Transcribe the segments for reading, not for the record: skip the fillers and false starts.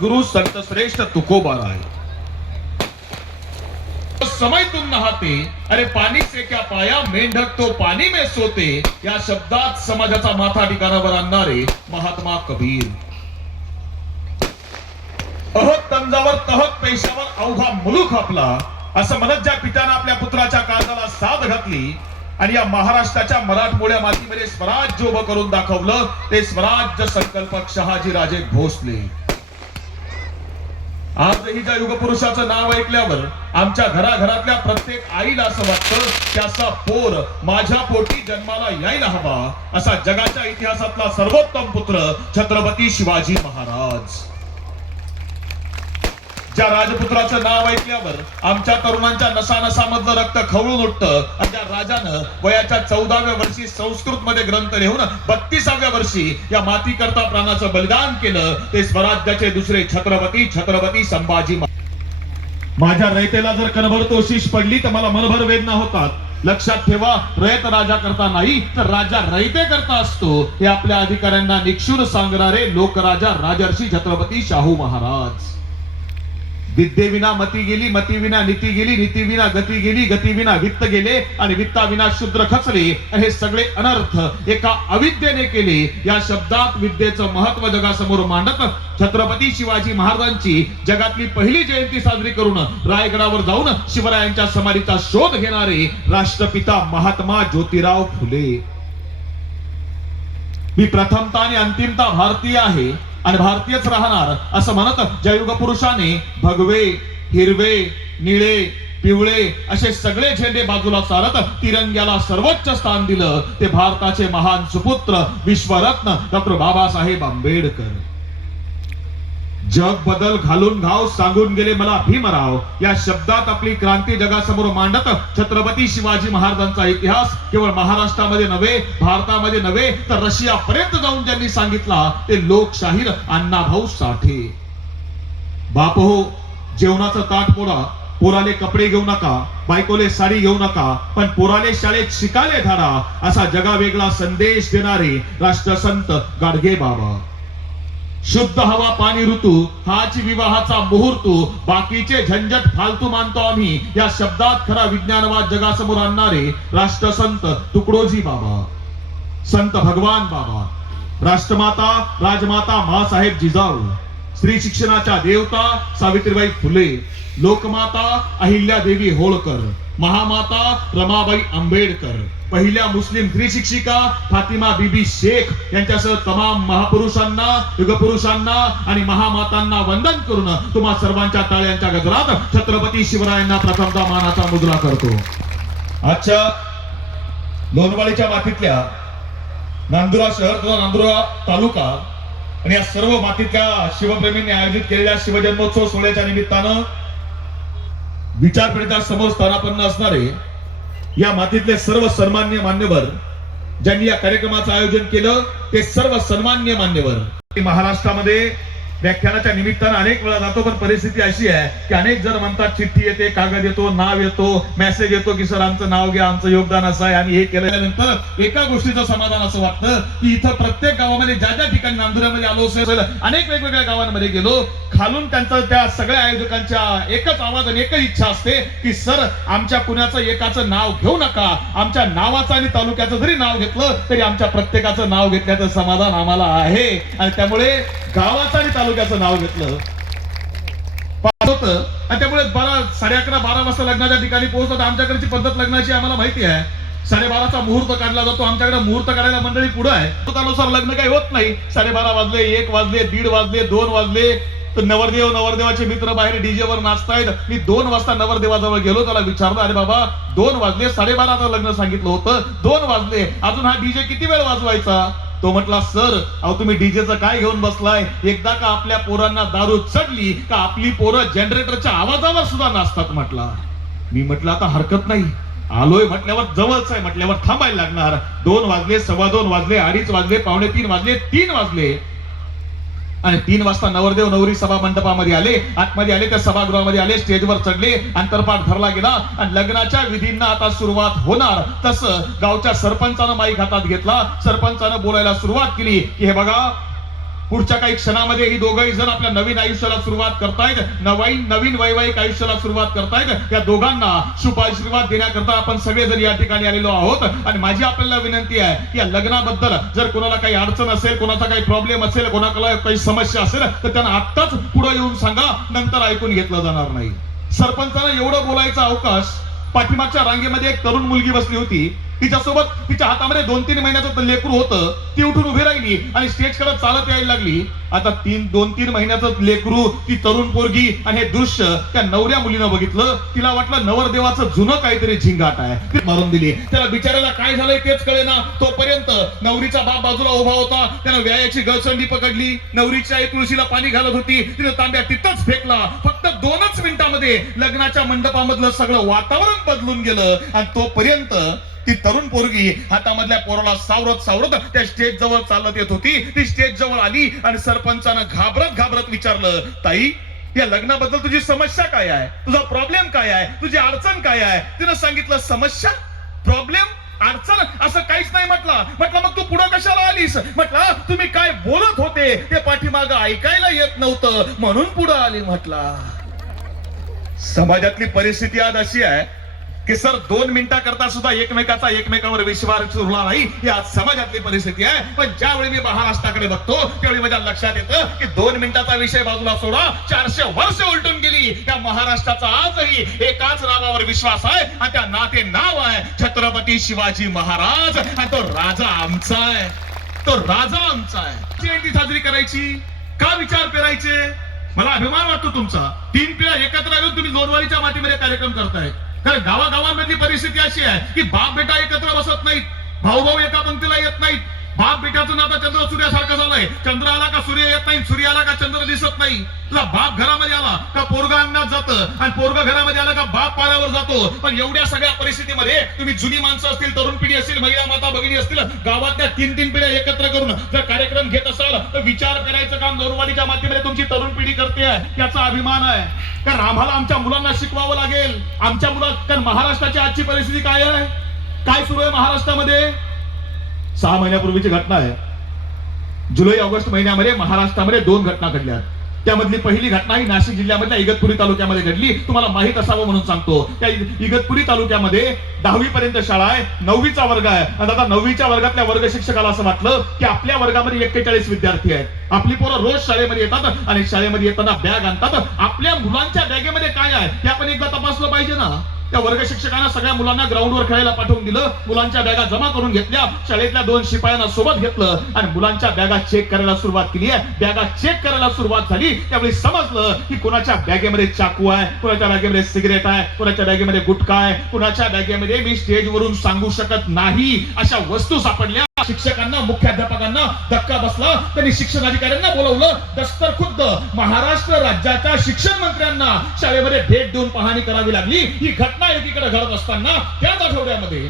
गुरु संत श्रेष्ठ तुकोबार आहे. समय तुम नहाते अरे पानी से क्या पाया, मेंढक तो पानी में सोते, या शब्दात समाजाचा माथा ठिकाणावर आणणारे महात्मा कबीर. अहत तंजावर तहत पैशावर अवघा मुलूक आपला, असं म्हणत ज्या पित्यानं आपल्या पुत्राच्या काळजाला साथ घातली आणि या महाराष्ट्राच्या मराठमोळ्या मातीमध्ये स्वराज्य उभं करून दाखवलं, ते स्वराज्य संकल्पक शहाजी राजे भोसले. आजही ज्या युगपुरुषाचं नाव ऐकल्यावर आमच्या घराघरातल्या प्रत्येक आईला असं वाटतं त्याचा पोर माझ्या पोटी जन्माला यायला हवा, असा जगाच्या इतिहासातला सर्वोत्तम पुत्र छत्रपती शिवाजी महाराज. ज्या राजपुत्राचं नाव ऐकल्यावर आमच्या तरुणांच्या नसानसामधलं रक्त खवळून उठतं आणि त्या राजानं वयाच्या 14व्या वर्षी संस्कृत मध्ये ग्रंथ लिहून 32व्या वर्षी या माती करता प्राणाचं बलिदान केलं, ते स्वराज्याचे दुसरे छत्रपती संभाजी. माझ्या रयतेला जर कणभर तोशिष पडली तर मला मनभर वेदना होतात. लक्षात ठेवा, रयत राजा करता नाही तर राजा रयते करता असतो, हे आपल्या अधिकाऱ्यांना निक्षून सांगणारे लोकराजा राजर्षी छत्रपती शाहू महाराज. विद्येविना मती गेली, मतीविना नीती गेली, नीतीविना गती गेली, गतीविना वित्त गेले आणि वित्ताविना शूद्र खचले. हे सगळे अनर्थ एका अविद्येने केले. या शब्दात विद्येचं महत्व जगासमोर मांडत छत्रपती शिवाजी महाराजांची जगातली पहिली जयंती साजरी करून रायगडावर जाऊन शिवरायांच्या समाधीचा शोध घेणारे राष्ट्रपिता महात्मा ज्योतिराव फुले. मी प्रथमता आणि अंतिमता भारतीय आहे आणि भारतीयच राहणार असं म्हणत ज्या युग पुरुषाने भगवे, हिरवे, निळे, पिवळे असे सगळे झेंडे बाजूला सारत तिरंग्याला सर्वोच्च स्थान दिलं, ते भारताचे महान सुपुत्र विश्वरत्न डॉक्टर बाबासाहेब आंबेडकर. जग बदल घालून घाव सांगून गेले मला भीमराव, या शब्दात आपली क्रांती जगासमोर मांडत छत्रपती शिवाजी महाराजांचा इतिहास केवळ महाराष्ट्रामध्ये नव्हे, भारतामध्ये नव्हे तर रशिया पर्यंत जाऊन ज्यांनी सांगितला ते लोकशाहीर अण्णाभाऊ साठे. बाप हो, जेवणाचं ताट पोळा, पोराले कपडे घेऊ नका, बायकोले साडी घेऊ नका, पण पोराले शाळेत शिकाले धाडा, असा जगावेगळा संदेश देणारे राष्ट्रसंत गाडगे बाबा. शुद्ध हवा पाणी ऋतू हाच विवाहाचा मुहूर्त, बाकीचे झंझट फालतू मानतो आम्ही, या शब्दात खरा विज्ञानवाद जगासमोर आणणारे राष्ट्रसंत तुकडोजी बाबा, संत भगवान बाबा, राष्ट्रमाता राजमाता मासाहेब जिजाऊ, स्त्री शिक्षणाच्या देवता सावित्रीबाई फुले, लोकमाता अहिल्यादेवी होळकर, महामाता रमाबाई आंबेडकर, पहिल्या मुस्लिम स्त्री शिक्षिका फातिमा बीबी शेख यांच्यासह तमाम महापुरुषांना, युगपुरुषांना आणि महामातांना वंदन करून तुम्हा सर्वांच्या टाळ्यांच्या गजरात छत्रपती शिवरायांना प्रथमता मानाचा मुजरा करतो. आजच्या लोणवाडीच्या मातीतल्या नांदुरा शहर तथा नांदुरा तालुका आणि या सर्व मातीतल्या शिवप्रेमींनी आयोजित केलेल्या शिवजन्मोत्सव सोहळ्याच्या निमित्तानं विचारपीठाच्या समोर स्थानापन्न असणारे या मातीतले सर्व सन्माननीय मान्यवर ज्यांनी या कार्यक्रमाचं आयोजन केलं, ते सर्व सन्माननीय मान्यवर. महाराष्ट्रामध्ये व्याख्यानाच्या निमित्तानं अनेक वेळा जातो, पण परिस्थिती अशी आहे की अनेक जण म्हणतात चिठ्ठी येते, कागद येतो, नाव येतो, मेसेज येतो की सर आमचं नाव घ्या, आमचं योगदान असं आहे, आणि हे केल्यानंतर एका गोष्टीचं समाधान असं वाटतं की इथं प्रत्येक गावामध्ये ज्या ज्या ठिकाणी नांदुऱ्यामध्ये आलो असेल, अनेक वेगवेगळ्या गावांमध्ये गेलो, खालून त्यांचा त्या सगळ्या आयोजकांच्या एकच आवाज आणि एकच इच्छा असते की सर आमच्या कुणाचं एकाचं नाव घेऊ नका, आमच्या नावाचं आणि तालुक्याचं जरी नाव घेतलं तरी आमच्या प्रत्येकाचं नाव घेतल्याचं समाधान आम्हाला आहे. आणि त्यामुळे गावाचं आणि तालुक्याचं नाव घेतलं होतं आणि त्यामुळे 11:30 वाजता लग्नाच्या ठिकाणी पोहोचतात. आमच्याकडची पद्धत लग्नाची आम्हाला माहिती आहे, 12:30चा मुहूर्त काढला जातो. आमच्याकडे मुहूर्त काढायला मंडळी पुढे आहे, त्यानुसार लग्न काही होत नाही. 12:30 वाजले, 1 वाजले, 1:30 वाजले, 2 वाजले तर नवरदेव नवरदेवाचे मित्र बाहेर डीजे वर नाचतायत. मी 2 वाजता नवरदेवाजवळ गेलो, त्याला विचारलं अरे बाबा 2 वाजले, 12:30चं लग्न सांगितलं होतं, 2 वाजले, अजून हा डीजे किती वेळ वाजवायचा? तो म्हटला सर अहो तुम्ही डीजेचं काय घेऊन बसलाय, एकदा का आपल्या पोरांना दारू चढली का आपली पोरं जनरेटरच्या आवाजावर सुद्धा नाचतात म्हटला. मी म्हटलं आता हरकत नाही, आलोय म्हटल्यावर जवळच आहे म्हटल्यावर थांबायला लागणार. 2 वाजले, 2:15 वाजले, 2:30 वाजले, 2:45 वाजले, 3 वाजले आणि 3 वाजता नवरदेव नवरी सभा मंडपामध्ये आले, आतमध्ये आले, त्या सभागृहामध्ये आले, स्टेजवर चढले, अंतरपाठ धरला गेला आणि लग्नाच्या विधींना आता सुरुवात होणार. तसं गावच्या सरपंचानं माईक हातात घेतला, सरपंचानं बोलायला सुरुवात केली की हे बघा पुढच्या काही क्षणामध्ये ही दोघंही जण आपल्या नवीन आयुष्याला सुरुवात करतायत, नवीन वैवाहिक आयुष्याला सुरुवात करतायत. या दोघांना शुभ आशीर्वाद देण्याकरता आपण सगळेजण या ठिकाणी आलेलो आहोत. आणि माझी आपल्याला विनंती आहे की या लग्नाबद्दल जर कोणाला काही अडचण असेल, कोणाचा काही प्रॉब्लेम असेल, कोणाला काही समस्या असेल तर त्यांना आत्ताच पुढे येऊन सांगा, नंतर ऐकून घेतलं जाणार नाही. सरपंचानं एवढं बोलायचा अवकाश. पाठीमागच्या रांगेमध्ये एक तरुण मुलगी बसली होती. तिच्यासोबत तिच्या हातामध्ये 2-3 महिन्याचं लेकरू होतं. ती उठून उभी राहिली आणि स्टेज कडे चालत यायला लागली. आता 2-3 महिन्याचं लेकरू, ती तरुण पोरगी आणि हे दृश्य त्या नवऱ्या मुलीनं बघितलं. तिला वाटलं नवरदेवाचं जुनं काहीतरी झिंगाट आहे. ती मारून दिली. त्याला बिचारायला काय झालंय तेच कळेना. तोपर्यंत नवरीचा बाप बाजूला उभा होता. त्यानं व्यायाची गळसंडी पकडली. नवरीच्या आई तुळशीला पाणी घालत होती. तिने तांब्या तिथंच फेकला. फक्त 2च मिनिटांमध्ये लग्नाच्या मंडपामधलं सगळं वातावरण बदलून गेलं. आणि तोपर्यंत ती तरुण पोरगी हातामधल्या पोराला सावरत त्या स्टेज जवळ चालत येत होती. ती स्टेज जवळ आली आणि सरपंचानं घाबरत विचारलं, ताई, या लग्नाबद्दल तुझी समस्या काय आहे? तुझा प्रॉब्लेम काय आहे? तुझी अडचण काय आहे? तिनं सांगितलं, समस्या, प्रॉब्लेम, अडचण असं काहीच नाही. म्हटलं मग तू पुढे कशाला आलीस? म्हटलं तुम्ही काय बोलत होते ते पाठीमागं ऐकायला येत नव्हतं म्हणून पुढे आली. म्हटलं समाजातली परिस्थिती आज अशी आहे की सर 2 मिनिटाकरता सुद्धा एकमेकावर विश्वास उरला नाही. ही आज समाजातली परिस्थिती आहे. पण ज्यावेळी मी महाराष्ट्राकडे बघतो त्यावेळी माझ्या लक्षात येतं की 2 मिनिटाचा विषय बाजूला सोडा, 400 वर्ष उलटून गेली. त्या महाराष्ट्राचा आजही एकाच नावावर विश्वास आहे आणि त्या नाव आहे छत्रपती शिवाजी महाराज. आणि तो राजा आमचा आहे. जयंती साजरी करायची का विचार करायचे? मला अभिमान वाटतो तुमचा. 3 पिढ्या एकत्र येऊन तुम्ही लोणवारीच्या मातीमध्ये कार्यक्रम करताय. कारण गावागावांमधली परिस्थिती अशी आहे की बाप बेटा एकत्र बसत नाहीत, भाऊ एका पंक्तीला येत नाहीत. बाप बेटाचं नातं चंद्र सूर्यासारखं झालंय. चंद्र आला का सूर्य येत नाही, सूर्य आला का चंद्र दिसत नाही. तुला बाप घरामध्ये आला का पोरगा अंगणात जातं आणि पोरगा घरामध्ये आला का बाप पारावर जातो. पण एवढ्या सगळ्या परिस्थितीमध्ये तुम्ही जुनी माणसं असतील, तरुण पिढी असतील, महिला माता भगिनी असतील, गावातल्या 3 पिढ्या एकत्र करून जर कार्यक्रम घेत असाल तर विचार करायचं काम नोरवाडीच्या मातीमध्ये तुमची तरुण पिढी करते आहे. याचा अभिमान आहे. कारण आम्हाला आमच्या मुलांना शिकवावं लागेल. आमच्या कारण महाराष्ट्राची आजची परिस्थिती काय आहे, काय सुरू आहे महाराष्ट्रामध्ये? 6 महिन्यापूर्वीची घटना आहे. जुलै-ऑगस्ट महिन्यामध्ये महाराष्ट्रामध्ये 2 घटना घडल्या. त्यामधली पहिली घटना ही नाशिक जिल्ह्यामधल्या इगतपुरी तालुक्यामध्ये घडली. तुम्हाला माहित असावं म्हणून सांगतो. त्या इगतपुरी तालुक्यामध्ये 10वी पर्यंत शाळा आहे, 9वीचा वर्ग आहे. आणि आता 9वीच्या वर्गातल्या वर्ग शिक्षकाला असं वाटलं की आपल्या वर्गामध्ये 41 विद्यार्थी आहेत. आपली पोरं रोज शाळेमध्ये येतात आणि शाळेमध्ये येताना बॅग आणतात. आपल्या मुलांच्या बॅगेमध्ये काय आहे हे आपण एकदा तपासलं पाहिजे ना. त्या वर्ग शिक्षकांना सगळ्या मुलांना ग्राउंडवर खेळायला पाठवून दिलं. मुलांच्या बॅगा जमा करून घेतल्या. शाळेतल्या 2 शिपायांना सोबत घेतलं आणि मुलांच्या बॅगा चेक करायला सुरुवात केली आहे. बॅगा चेक करायला सुरुवात झाली त्यावेळी समजलं की कोणाच्या बॅगेमध्ये चाकू आहे, कोणाच्या बॅगेमध्ये सिगरेट आहे, कोणाच्या बॅगेमध्ये गुटखा आहे, कोणाच्या बॅगेमध्ये मी स्टेजवरून सांगू शकत नाही अशा वस्तू सापडल्या. शिक्षकांना, मुख्याध्यापकांना धक्का बसला. त्यांनी शिक्षण अधिकाऱ्यांना बोलवलं. दस्तर खुद्द महाराष्ट्र राज्याच्या शिक्षण मंत्र्यांना शाळेमध्ये भेट देऊन पाहणी करावी लागली. ही घटना एकीकडे घडत असताना त्याच आठवड्यामध्ये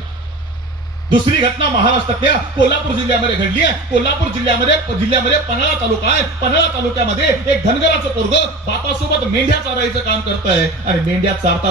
दुसरी घटना महाराष्ट्रातल्या कोल्हापूर जिल्ह्यामध्ये घडली आहे. कोल्हापूर जिल्ह्यामध्ये पन्हाळा तालुका आहे. पन्हाळा तालुक्यामध्ये एक धनगराचं पोरगं बापासोबत मेंढ्या चारायचं काम करतंय आणि मेंढ्या चारता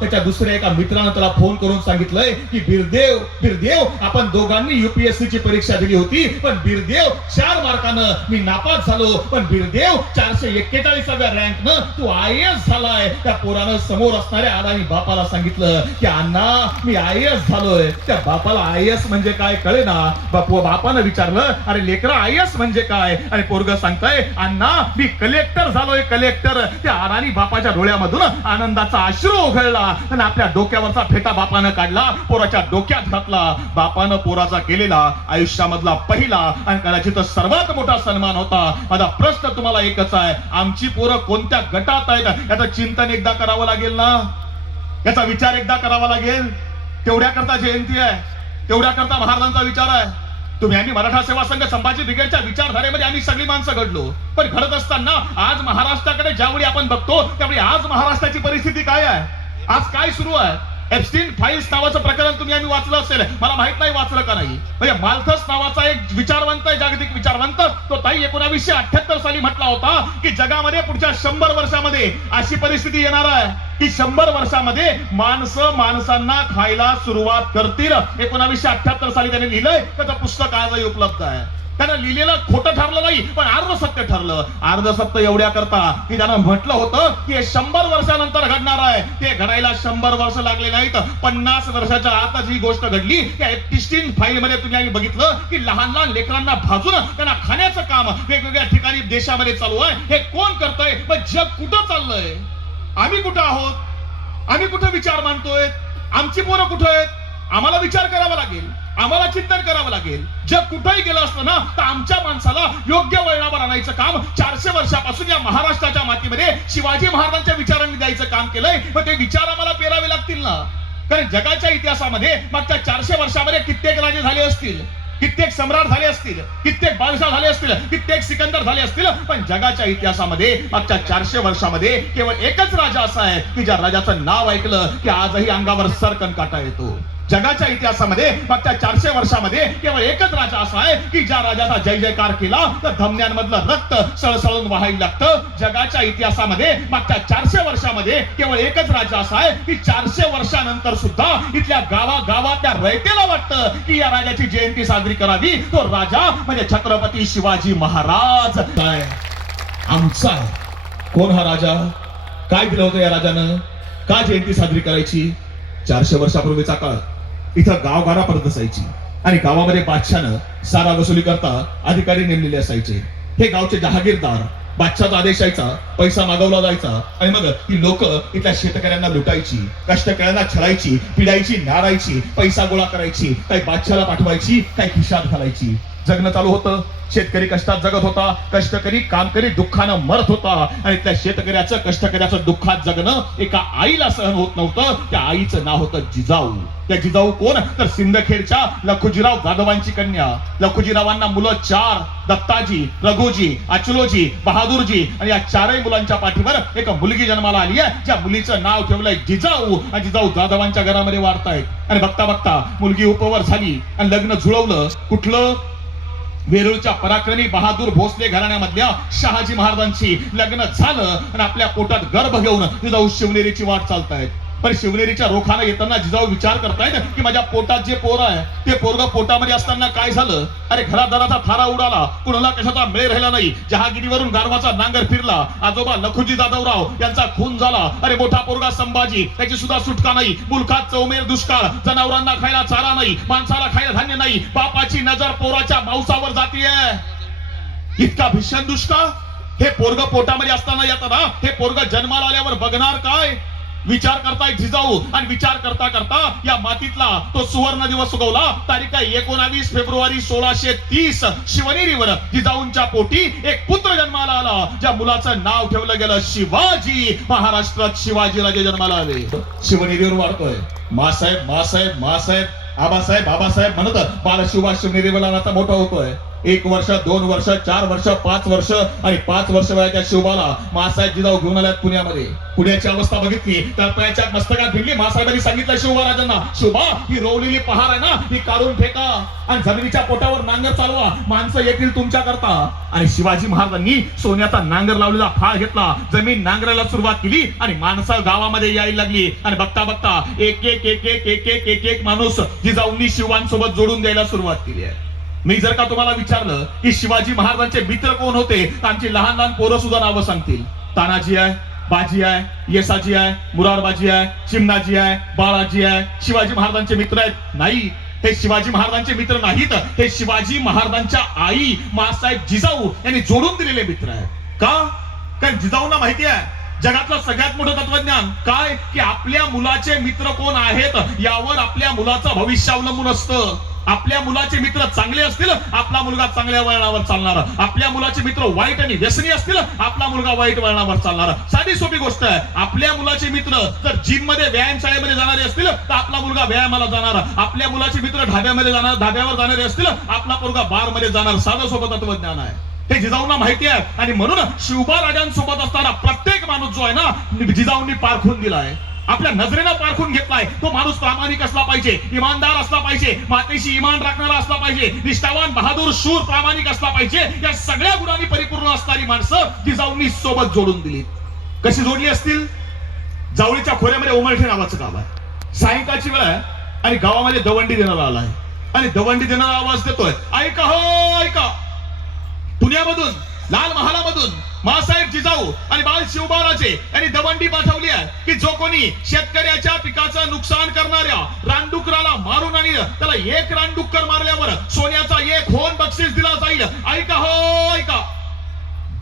त्याच्या दुसऱ्या एका मित्रानं त्याला फोन करून सांगितलंय की बिरदेव आपण दोघांनी UPSC ची परीक्षा दिली होती, पण बिरदेव 4 मार्कानं मी नापास झालो, पण बिरदेव 441व्या रँकनं तू IAS झालाय. त्या पोरानं समोर असणाऱ्या अडाणी बापाला सांगितलं की अण्णा मी IAS झालोय. त्या बापाला IAS म्हणजे काय कळे ना. बापानं विचारलं, अरे लेकरा IAS म्हणजे काय? आणि पोरगं सांगताय, अण्णा मी कलेक्टर झालोय, कलेक्टर. त्या अडाणी बापाच्या डोळ्यामधून आनंदाचा अश्रू ओघळला आणि आपल्या डोक्यावरचा फेटा बापानं काढला, पोराच्या डोक्यात घातला. बापानं पोराचा केलेला आयुष्यामधला पहिला आणि कदाचित सर्वात मोठा सन्मान होता. माझा प्रश्न तुम्हाला एकच आहे, आमची पोरं कोणत्या गटात आहेत याचं चिंतन एकदा करावं लागेल ना. याचा विचार एकदा करावा लागेल. तेवढ्या करता जयंती आहे, तेवढ्या करता महाराजांचा विचार आहे. तुम्ही आम्ही मराठा सेवा संघ संभाजी ब्रिगेडच्या विचारधारेमध्ये आम्ही सगळी माणसं घडलो. पण घडत असताना आज महाराष्ट्राकडे ज्यावेळी आपण बघतो त्यावेळी आज महाराष्ट्राची परिस्थिती काय आहे, आज काय सुरू आहे? एप्स्टीन फाईल्स नावाचं प्रकरण तुम्ही आम्ही वाचलं असेल, मला माहित नाही वाचलं का नाही. म्हणजे माल्थस नावाचा एक विचारवंत आहे, जागतिक विचारवंत, तो ताई 1978 साली म्हटला होता की जगामध्ये पुढच्या 100 वर्षामध्ये अशी परिस्थिती येणार आहे की 100 वर्षामध्ये माणसांना खायला सुरुवात करतील. 1978 साली त्याने लिहिलंय. त्याचं पुस्तक आजही उपलब्ध आहे. त्यानं लिहिलेलं खोटं ठरलं नाही, पण अर्ध सत्य ठरलं. अर्ध सत्य एवढ्या करता की त्यानं म्हटलं होतं की हे 100 वर्षानंतर घडणार आहे. ते घडायला 100 वर्ष लागले नाहीत, 50 वर्षाच्या आतच ही गोष्ट घडली. त्या एप्स्टीन फाईल मध्ये तुम्ही आम्ही बघितलं की लहान लहान लेकरांना भाजून त्यांना खाण्याचं काम वेगवेगळ्या ठिकाणी देशामध्ये चालू आहे. हे कोण करतंय? पण जग कुठं चाललंय? आम्ही कुठं आहोत? आम्ही कुठं विचार मानतोय? आमची पोरं कुठं आहेत? आम्हाला विचार करावा लागेल, आम्हाला चिंतन करावं लागेल. जग कुठंही गेलं असतं ना तर आमच्या माणसाला योग्य वळणावर आणायचं काम 400 वर्षापासून या महाराष्ट्राच्या मातीमध्ये शिवाजी महाराजांच्या विचारांनी द्यायचं काम केलंय. पण ते विचार आम्हाला पेरावे लागतील ना, कारण जगाच्या इतिहासामध्ये मागच्या 400 वर्षामध्ये कित्येक राजे झाले असतील, कित्येक सम्राट झाले असतील, कित्येक बादशाह झाले असतील, कित्येक सिकंदर झाले असतील, पण जगाच्या इतिहासामध्ये मागच्या 400 वर्षामध्ये केवळ एकच राजा असा आहे की ज्या राजाचं नाव ऐकलं की आजही अंगावर सरकन काटा येतो. जगाच्या इतिहासामध्ये मागच्या 400 वर्षामध्ये केवळ एकच राजा असा आहे की ज्या राजाचा जय जयकार केला तर धमन्यांमधलं रक्त सळसळून वाहायला लागतं. जगाच्या इतिहासामध्ये मागच्या 400 वर्षामध्ये केवळ एकच राजा असा आहे की 400 वर्षानंतर सुद्धा इथल्या गावागावातल्या रयतेला वाटतं की या राजाची जयंती साजरी करावी. तो राजा म्हणजे छत्रपती शिवाजी महाराज. काय आमचा कोण हा राजा? काय दिलं होतं या राजानं? का जयंती साजरी करायची? 400 वर्षापूर्वीचा काळ इथं गावगाडा पडत असायची आणि गावामध्ये बादशाहनं सारा वसुली करता अधिकारी नेमलेले असायचे. हे गावचे जहागीरदार, बादशाहचा आदेश यायचा, पैसा मागवला जायचा आणि मग ही लोक इथल्या शेतकऱ्यांना लुटायची, कष्टकऱ्यांना छळायची, पिडायची, नारायची, पैसा गोळा करायची, काही बादशाहला पाठवायची, काही खिशात घालायची. जगणं चालू होतं. शेतकरी कष्टात जगत होता, कष्टकरी कामकरी दुःखानं मरत होता आणि त्या शेतकऱ्याचं कष्टकऱ्याचं दुःखात जगणं एका आईला सहन होत नव्हतं. त्या आईचं नाव होतं जिजाऊ. त्या जिजाऊ कोण? तर सिंदखेडच्या लखुजीराव जाधवांची कन्या. लखुजीरावांना मुलं 4, दत्ताजी, रघुजी, अचलोजी, बहादूरजी आणि या 4ही मुलांच्या पाठीवर एक मुलगी जन्माला आली आहे, ज्या मुलीचं नाव ठेवलंय जिजाऊ. आणि जिजाऊ जाधवांच्या घरामध्ये वाढतायत आणि बघता बघता मुलगी उपवर झाली आणि लग्न जुळवलं. कुठलं? वेरूळच्या पराक्रमी बहादूर भोसले घराण्यामधल्या शहाजी महाराजांशी लग्न झालं आणि आपल्या पोटात गर्भ घेऊन जिजाऊ शिवनेरीची वाट चालतायत. पण शिवनेरीच्या रोखानं येताना जिजाऊ विचार करतायत की माझ्या पोटात जे पोर आहे ते पोरग पोटामध्ये असताना काय झालं? अरे घरादाराचा थारा उडाला, कुणाला कशाचा मेळ राहिला नाही. जहागिरीवरून गारवाचा नांगर फिरला, आजोबा लखुजी जाधवराव यांचा खून झाला. अरे मोठा पोरगा संभाजी, त्याची सुद्धा सुटका नाही. मुलखात चौमेर दुष्काळ, जनावरांना खायला चारा नाही, माणसाला खायला धान्य नाही. बापाची नजर पोराच्या मांसावर जातीये. इतका भीषण दुष्काळ. हे पोरग पोटामध्ये असताना येतं ना, हे पोरग जन्माला आल्यावर बघणार काय? विचार करताय जिजाऊ आणि विचार करता करता या मातीतला तो सुवर्ण दिवस उगवला. तारीख आहे 19 फेब्रुवारी 1630. शिवनेरीवर जिजाऊंच्या पोटी एक पुत्र जन्माला आला, ज्या मुलाचं नाव ठेवलं गेलं शिवाजी. महाराष्ट्रात शिवाजी राजे जन्माला आले. शिवनेरीवर वाढतोय मासाहेब मासाहेब मासाहेब, आबासाहेब आबासाहेब म्हणत बालशिवा शिवनेरीवर आता मोठा होतोय. 1 वर्ष, 2 वर्ष, 4 वर्ष, 5 वर्ष आणि 5 वर्ष वयाच्या शिवबाला मासाहेब जिजाऊ घेऊन आल्यात पुण्यामध्ये. पुण्याची अवस्था बघितली तर पायाच्या मस्तकात भिडली. मासाहेबांनी सांगितलं शिवबा राजांना, शिवबा ही रोवलेली पहार आहे ना, ही काढून फेका आणि जमिनीच्या पोटावर नांगर चालवा, माणसं येतील तुमच्या करता. आणि शिवाजी महाराजांनी सोन्याचा नांगर लावलेला फाळ घेतला, जमीन नांगरायला सुरुवात केली आणि माणसं गावामध्ये यायला लागली. आणि बघता बघता एक एक एक एक एक एक एक एक माणूस जिजाऊंनी शिवांसोबत जोडून द्यायला सुरुवात केली आहे. मी जर का तुम्हाला विचारलं की शिवाजी महाराजांचे मित्र कोण होते, तर आमची लहान लहान पोरं सुद्धा नावं सांगतील. तानाजी आहे, बाजी आहे, येसाजी आहे, मुरारबाजी आहे, चिमणाजी आहे, बाळाजी आहे. शिवाजी महाराजांचे मित्र आहेत? नाही, हे शिवाजी महाराजांचे मित्र नाहीत. हे शिवाजी महाराजांच्या आई मासाहेब जिजाऊ यांनी जोडून दिलेले मित्र आहेत. का? कारण जिजाऊंना माहिती आहे जगातलं सगळ्यात मोठं तत्वज्ञान काय, की आपल्या मुलाचे मित्र कोण आहेत यावर आपल्या मुलाचं भविष्य अवलंबून असतं. आपल्या मुलाचे मित्र चांगले असतील, आपला मुलगा चांगल्या वळणावर चालणार. आपल्या मुलाचे मित्र वाईट आणि व्यसनी असतील, आपला मुलगा वाईट वळणावर चालणार. साधी सोपी गोष्ट आहे. आपल्या मुलाचे मित्र जर जिम मध्ये व्यायाम शाळेमध्ये जाणारे असतील तर आपला मुलगा व्यायामाला जाणार. आपल्या मुलाचे मित्र ढाब्यामध्ये जाणार, ढाब्यावर जाणारे असतील, आपला पोरगा बार मध्ये जाणार. साधं सोपं तत्वज्ञान आहे. हे जिजाऊंना माहिती आहे आणि म्हणून शिवबा राजांसोबत असताना प्रत्येक माणूस जो आहे ना, जिजाऊंनी पारखून दिलाय, आपल्या नजरेनं पारखून घेतलाय. तो माणूस प्रामाणिक असला पाहिजे, इमानदार असला पाहिजे, मातेशी इमान राखणारा असला पाहिजे, निष्ठावान, बहादूर, शूर, प्रामाणिक असला पाहिजे. या सगळ्या गुणांनी परिपूर्ण असणारी माणसं जिजाऊंनी सोबत जोडून दिली. कशी जोडली असतील? जावळीच्या खोऱ्यामध्ये उमरठे नावाचं गाव आहे. सायंकाळची वेळ आहे आणि गावामध्ये दवंडी देणारा आलाय आणि दवंडी देणारा आवाज देतोय, ऐका हो ऐका, पुण्यामधून लाल महालामधून मासाहेब जिजाऊ आणि बाल शिवबाराजे यांनी दवंडी पाठवली आहे की जो कोणी शेतकऱ्याच्या पिकाचं नुकसान करणाऱ्या रानडुकराला मारून आणील त्याला एक रानडुक्कर मारल्यावर सोन्याचा एक होन बक्षीस दिला जाईल. ऐका हो ऐका.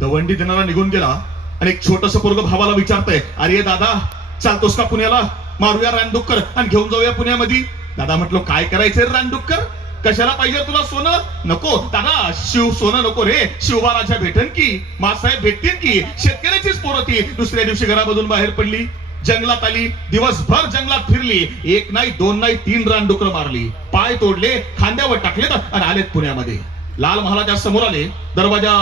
दवंडी देणारा निघून गेला आणि एक छोटस पोरग भावाला विचारतंय, अरे दादा चालतोस का पुण्याला, मारूया रानडुक्कर आणि घेऊन जाऊया पुण्यामध्ये. दादा म्हटलो काय करायचंय रानडुक्कर, कशाला पाहिजे तुला सोनं. नको दादा, सोनं नको रे, शिवबाराजा भेटन की, मासाहेब भेटतील की. शेतकऱ्याचीच पोरं ती दुसऱ्या दिवशी घरामधून बाहेर पडली, जंगलात आली, दिवसभर जंगलात फिरली, एक नाही दोन नाही 3 रानडुकर मारली, पाय तोडले, खांद्यावर टाकलेत आणि आलेत पुण्यामध्ये. लाल महालाच्या समोर आले, दरवाजा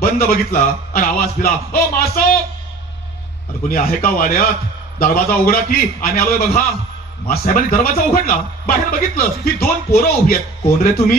बंद बघितला आणि आवाज दिला, ओ मासाहेब. अरे कोणी आहे का वाड्यात, दरवाजा उघडा की, आम्ही आलोय बघा. मासाहेबांनी दरवाजा उघडला, बाहेर बघितलं ही 2 पोरं उभी आहेत. कोण रे तुम्ही,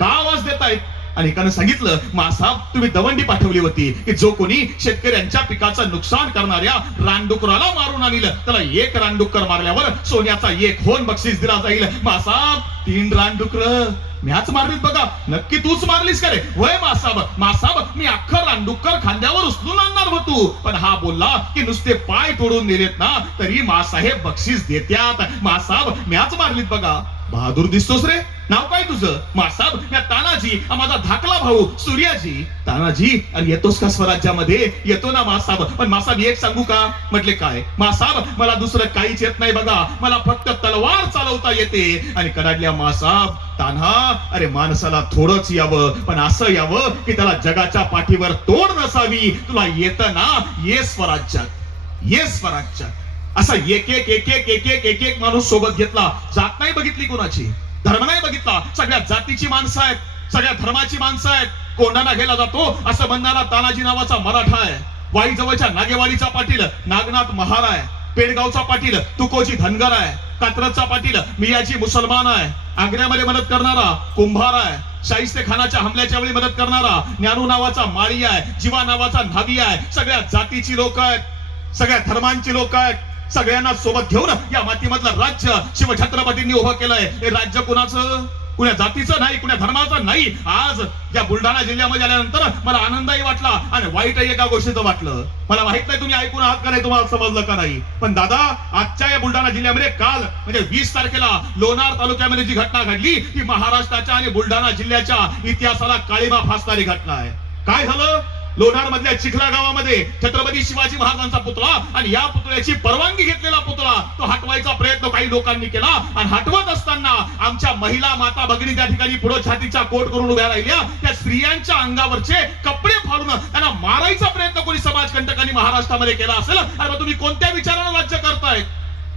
का आवाज देतायत. आणि एकानं सांगितलं, मासाहेब तुम्ही दवंडी पाठवली होती की जो कोणी शेतकऱ्यांच्या पिकाचं नुकसान करणाऱ्या रानडुकराला मारून आणील त्याला एक रानडुक्कर मारल्यावर सोन्याचा एक होन बक्षीस दिला जाईल. मासाहेब 3 रानडुकर म्याच मारलीत बघा. नक्की तूच मारलीस का रे. वय मासाहेब, मासाहेब मी अख्खं रानडुक्कर खांद्यावर उचलून आणणार होतो, पण हा बोलला की नुसते पाय तोडून दिलेत ना तरी मासाहेब बक्षीस देत्यात. मासाहेब म्याच मारलीत बघा. बहादूर दिसतोस रे. नाव काय तुझं. मासाहेब मी तानाजी, माझा धाकला भाऊ सूर्याजी. तानाजी अरे येतोस का स्वराज्यामध्ये. येतो ना मासाहेब, पण मासाहेब एक सांगू का. म्हटले काय. मासाहेब मला दुसरं काहीच येत नाही बघा, मला फक्त तलवार चालवता येते. आणि कडाडल्या मासाहेब, तान्हा अरे माणसाला थोडंच यावं, पण असं यावं की त्याला जगाच्या पाठीवर तोड नसावी. तुला येतं ना, ये स्वराज्यात, ये स्वराज्यात. असा एक एक एक एक एक एक एक एक माणूस सोबत घेतला. जात नाही बघितली कोणाची, धर्म नाही बघितला, सगळ्या जातीची माणसं आहेत, सगळ्या धर्माची माणसं आहेत. कोंडाणा गेला जातो असं म्हणणारा तानाजी नावाचा मराठा आहे. वाई जवळच्या नागेवाडीचा पाटील नागनाथ महार आहे. पेडगावचा पाटील तुकोजी धनगर आहे. कात्रजचा पाटील मियाजी मुसलमान आहे. आग्र्यामध्ये मदत करणारा कुंभार आहे. शाहिस्ते खानाच्या हमल्याच्या वेळी मदत करणारा ज्ञानू नावाचा माळी आहे. जीवा नावाचा न्हावी आहे. सगळ्या जातीची लोक आहेत, सगळ्या धर्मांची लोक आहेत. सगळ्यांना सोबत घेऊन या मातीमधलं राज्य शिवछत्रपतींनी उभं केलंय. हे राज्य कुणाचं, कुण्या जातीचं नाही, कुण्या धर्माचं नाही. आज या बुलढाणा जिल्ह्यामध्ये आल्यानंतर मला आनंदही वाटला आणि वाईटही एका गोष्टीचं वाटलं. मला माहित नाही तुम्ही ऐकून आहात का नाही, तुम्हाला समजलं का नाही, पण दादा आजच्या या बुलढाणा जिल्ह्यामध्ये काल म्हणजे 20 तारखेला लोणार तालुक्यामध्ये जी घटना घडली ती महाराष्ट्राच्या आणि बुलढाणा जिल्ह्याच्या इतिहासाला काळिमा फासणारी घटना आहे. काय झालं. लोणार मधल्या चिखला गावामध्ये छत्रपती शिवाजी महाराजांचा पुतळा आणि या पुतळ्याची परवानगी घेतलेला पुतळा तो हटवायचा प्रयत्न काही लोकांनी केला. आणि हटवत असताना आमच्या महिला माता भगिनी त्या ठिकाणी पुढे छातीचा कोट करून उभ्या राहिल्या. त्या स्त्रियांच्या अंगावरचे कपडे फाडून त्यांना मारायचा प्रयत्न कोणी समाजकंटकांनी महाराष्ट्रामध्ये केला असेल. अरे तुम्ही कोणत्या विचारानं राज्य करतायत.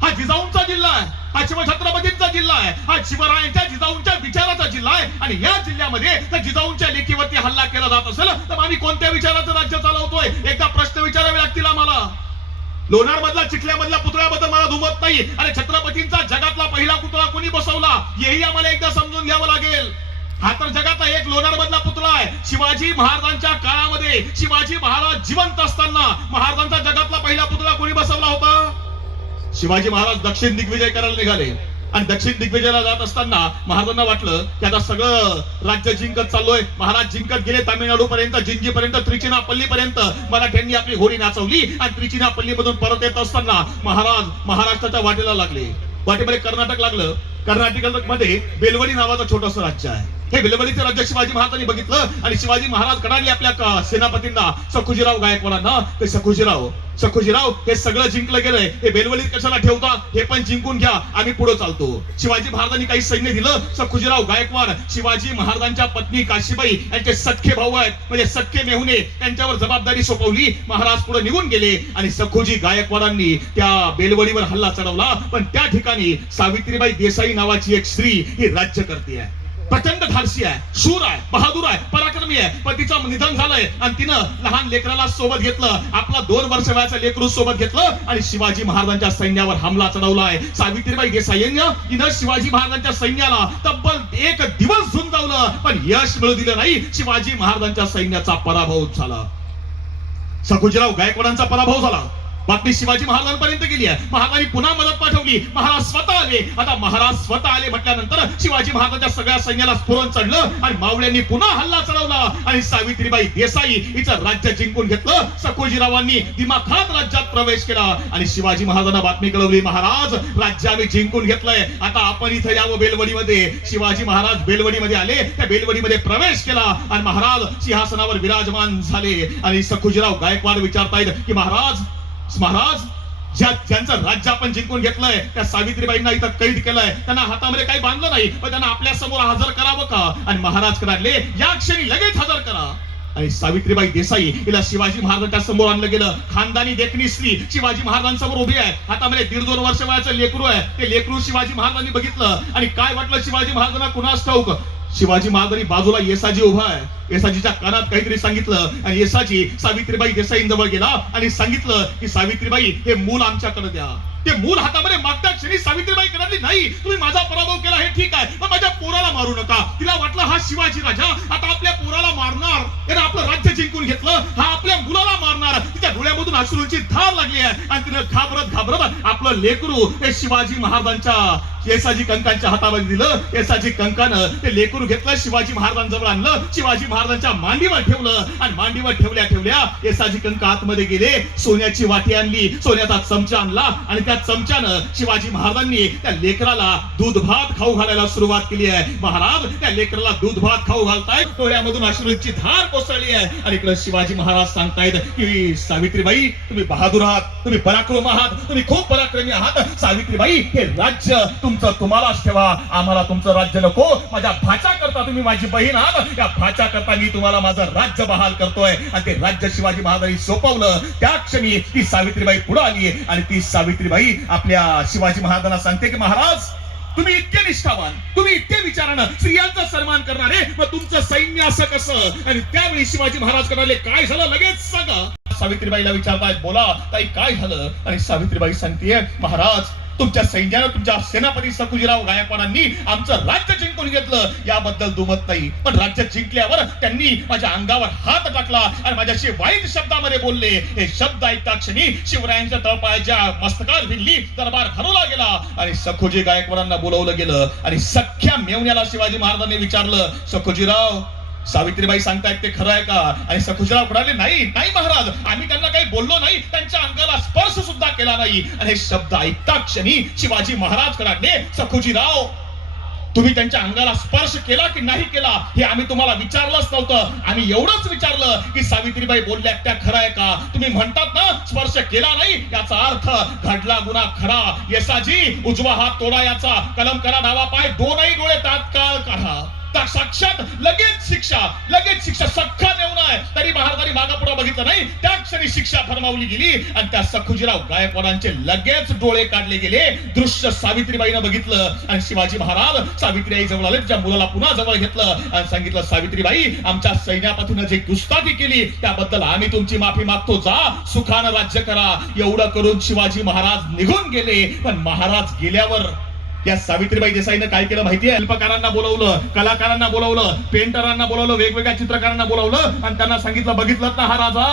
हा जिजाऊंचा जिल्हा आहे, हा शिवछत्रपतींचा जिल्हा आहे, हा शिवरायांच्या जिजाऊंच्या विचाराचा जिल्हा आहे. आणि या जिल्ह्यामध्ये त्या जिजाऊंच्या लेखीवरती हल्ला केला जात असेल तर आम्ही कोणत्या विचाराचं राज्य चालवतोय. एकदा प्रश्न विचारावे लागतील आम्हाला. लोणार मधला चिखल्यामधल्या पुतळ्याबद्दल मला दुमत नाही. आणि छत्रपतींचा जगातला पहिला पुतळा कोणी बसवला हेही आम्हाला एकदा समजून घ्यावं लागेल. हा तर जगाचा एक लोणार मधला पुतळा आहे. शिवाजी महाराजांच्या काळामध्ये शिवाजी महाराज जिवंत असताना महाराजांचा जगातला पहिला पुतळा कोणी बसवला होता. शिवाजी महाराज दक्षिण दिग्विजय करायला निघाले आणि दक्षिण दिग्विजयाला जात असताना महाराजांना वाटलं की आता सगळं राज्य जिंकत चाललोय. महाराज जिंकत गेले तामिळनाडू पर्यंत, जिंजी पर्यंत, त्रिचिनापल्ली पर्यंत. मराठ्यांनी आपली घोडी नाचवली आणि त्रिचिनापल्ली मधून परत येत असताना महाराज महाराष्ट्राच्या वाटेला लागले. वाटेमध्ये कर्नाटक लागलं. कर्नाटक मध्ये बेलवडी नावाचं छोटस राज्य आहे. हे बेलवडीचे राज्य शिवाजी महाराजांनी बघितलं आणि शिवाजी महाराज कडाडले आपल्या सेनापतींना, सखुजीराव गायकवाडांना. ते सखुजीराव हे सगळं जिंकलं गेलंय, हे बेलवडीत कशाला ठेवता, हे पण जिंकून घ्या, आम्ही पुढे चालतो. शिवाजी महाराजांनी काही सैन्य दिलं. सखुजीराव गायकवाड शिवाजी महाराजांच्या पत्नी काशीबाई यांचे सख्खे भाऊ आहेत, म्हणजे सख्खे मेहुणे, त्यांच्यावर जबाबदारी सोपवली. महाराज पुढे निघून गेले आणि सखुजी गायकवाडांनी त्या बेलवडीवर हल्ला चढवला. पण त्या ठिकाणी सावित्रीबाई देसाई नावाची एक स्त्री ही राज्य करते आहे. प्रचंड धाडसी आहे, शूर आहे, बहादूर आहे, पराक्रमी आहे. पण तिचं निधन झालंय आणि तिनं लहान लेकराला सोबत घेतलं, आपला 2 वर्ष वयाचं लेकरू सोबत घेतलं आणि शिवाजी महाराजांच्या सैन्यावर हमला चढवलाय. सावित्रीबाई देसाईंनी तिनं शिवाजी महाराजांच्या सैन्याला तब्बल 1 दिवस झुंजावलं पण यश मिळू दिलं नाही. शिवाजी महाराजांच्या सैन्याचा पराभव झाला. सखुजीराव गायकवाडांचा पराभव झाला. बातमी शिवाजी महाराजांपर्यंत गेली आहे. महाराजांनी पुन्हा मदत पाठवली. महाराज स्वतः आले. आता महाराज स्वतः आले म्हटल्यानंतर शिवाजी महाराजांच्या सगळ्या सैन्याला स्फोरण चढलं आणि मावळ्यांनी पुन्हा हल्ला चढवला आणि सावित्रीबाई देसाई हिचं राज्य जिंकून घेतलं. सखोजीरावांनी दिमाखात राज्यात प्रवेश केला आणि शिवाजी महाराजांना बातमी कळवली, महाराज राज्य आम्ही जिंकून घेतलंय, आता आपण इथं यावं बेलवडीमध्ये. शिवाजी महाराज बेलवडीमध्ये आले. त्या बेलवडीमध्ये प्रवेश केला आणि महाराज सिंहासनावर विराजमान झाले आणि सखोजीराव गायकवाड विचारतायत की महाराज ज्यांचं राज्य आपण जिंकून घेतलंय त्या सावित्रीबाईंना इथं कैद केलंय, त्यांना हातामध्ये काही बांधलं नाही, पण त्यांना आपल्या समोर हजर करावं का? आणि महाराज कराडले या क्षणी लगेच हजर करा. आणि सावित्रीबाई देसाई हिला शिवाजी महाराजांच्या समोर आणलं गेलं. खानदानी देखणी स्त्री शिवाजी महाराजांसमोर उभी आहे. हातामध्ये 1.5-2 वर्ष वयाचं लेकरू आहे. ते लेकरू शिवाजी महाराजांनी बघितलं आणि काय वाटलं शिवाजी महाराजांना कुणास ठाऊक. शिवाजी महाराजांनी बाजूला येसाजी उभा आहे. येसाजीच्या कानात काहीतरी सांगितलं आणि येसाजी सावित्रीबाई देसाईंजवळ गेला आणि सांगितलं की सावित्रीबाई हे मूल आमच्याकडे द्या. ते मूल हातामध्ये मागच्या क्षणी सावित्रीबाई कराडली, नाही तुम्ही माझा पराभव केला हे ठीक आहे, पण माझ्या पोराला मारू नका. तिला वाटलं हा शिवाजी राजा आता आपल्या पोराला मारणार, त्याने आपलं राज्य जिंकून घेतलं, हा आपल्या मुलाला मारणार. तिच्या डोळ्यामधून अश्रूंची धार लागली आहे आणि तिने घाबरत आपलं लेकरू हे शिवाजी महाराजांच्या येसाजी कंकांच्या हातामध्ये दिलं. येसाजी कंकानं ते लेकरू घेतलं, शिवाजी महाराजांजवळ आणलं, शिवाजी महाराजांच्या मांडीवर ठेवलं आणि मांडीवर ठेवल्या येसाजी कंक आतमध्ये गेले. सोन्याची वाटी आणली, सोन्याचा चमचा आणला आणि त्या चमच्यानं शिवाजी महाराजांनी त्या लेकराला दूध भात खाऊ घालायला सुरुवात केली आहे. महाराज त्या लेकराला दूध भात खाऊ घालतायत, डोळ्यामधून अश्रूंची धार कोसळली आहे आणि इकडे शिवाजी महाराज सांगतायत की सावित्रीबाई तुम्ही बहादूर आहात, तुम्ही पराक्रम आहात, तुम्ही खूप पराक्रमी आहात. सावित्रीबाई हे राज्य तुम्हालाच ठेवा, आम्हाला तुमचं राज्य नको. माझ्या भाच्या करता तुम्ही माझी बहीण आहात, या भाच्या करता मी तुम्हाला माझं राज्य बहाल करतोय. आणि ते राज्य शिवाजी महाराजांनी सोपवलं. त्या क्षणी ती सावित्रीबाई पुढे आली आणि ती सावित्रीबाई आपल्या शिवाजी महाराजांना सांगते की महाराज तुम्ही इतके निष्ठावान, तुम्ही इतके विचारानं स्त्रियांचा सन्मान करणारे, मग तुमचं सैन्य असं कसं? आणि त्यावेळी शिवाजी महाराज कराले काय झालं लगेच सांगा. सावित्रीबाईला विचारतायत बोला ताई काय झालं? आणि सावित्रीबाई सांगतेय महाराज तुमच्या सैन्यानं, तुमच्या सेनापती सखोजीराव गायकवाडांनी आमचं राज्य जिंकून घेतलं, याबद्दल दुमत नाही, पण राज्य जिंकल्यावर त्यांनी माझ्या अंगावर हात टाकला आणि माझ्याशी वाईट शब्दामध्ये बोलले. हे शब्द ऐकता क्षणी शिवरायांच्या तळपायाच्या मस्तकावर भिनली, दरबार ठरवला गेला आणि सखोजी गायकवाडांना बोलवलं गेलं आणि सख्या मेवण्याला शिवाजी महाराजांनी विचारलं सखोजीराव सावित्रीबाई सांगतायत ते खरं आहे का? आणि सखोजीराव म्हणाले नाही महाराज आम्ही त्यांना काही बोललो नाही, त्यांच्या अंगाला स्पर्श सुद्धा केला नाही. आणि हे शब्द ऐकता क्षणी शिवाजी महाराज कराडले सखोजीराव तुम्ही त्यांच्या अंगाला स्पर्श केला की नाही केला हे आम्ही तुम्हाला विचारलंच नव्हतं, आम्ही एवढंच विचारलं की सावित्रीबाई बोलल्या त्या खरं आहे का? तुम्ही म्हणतात ना स्पर्श केला नाही, याचा अर्थ घडला गुन्हा खरा. येसाजी उजवा हात तोडा, याचा कलम करा, डावा पाय, दोनही डोळे तात्काळ काढा. साक्षात लगेच शिक्षा सख्खा नेऊन आहे तरी महाराजांनी मागापुढे बघितलं नाही. त्या क्षणी शिक्षा फरमावली गेली आणि त्या सखोजीराव गायकवाडांचे लगेच डोळे काढले गेले. दृश्य सावित्रीबाईनं बघितलं आणि शिवाजी महाराज सावित्रीबाई जवळ आले, तिच्या मुलाला पुन्हा जवळ घेतलं आणि सांगितलं सावित्रीबाई आमच्या सैन्यापतीनं जे गुस्ताखी केली त्याबद्दल आम्ही तुमची माफी मागतो, जा सुखानं राज्य करा. एवढं करून शिवाजी महाराज निघून गेले. पण महाराज गेल्यावर या सावित्रीबाई देसाईनं काय केलं माहितीये? शिल्पकारांना बोलवलं, कलाकारांना बोलवलं, पेंटरांना बोलवलं, वेगवेगळ्या चित्रकारांना बोलवलं आणि त्यांना सांगितलं बघितलं ना हा राजा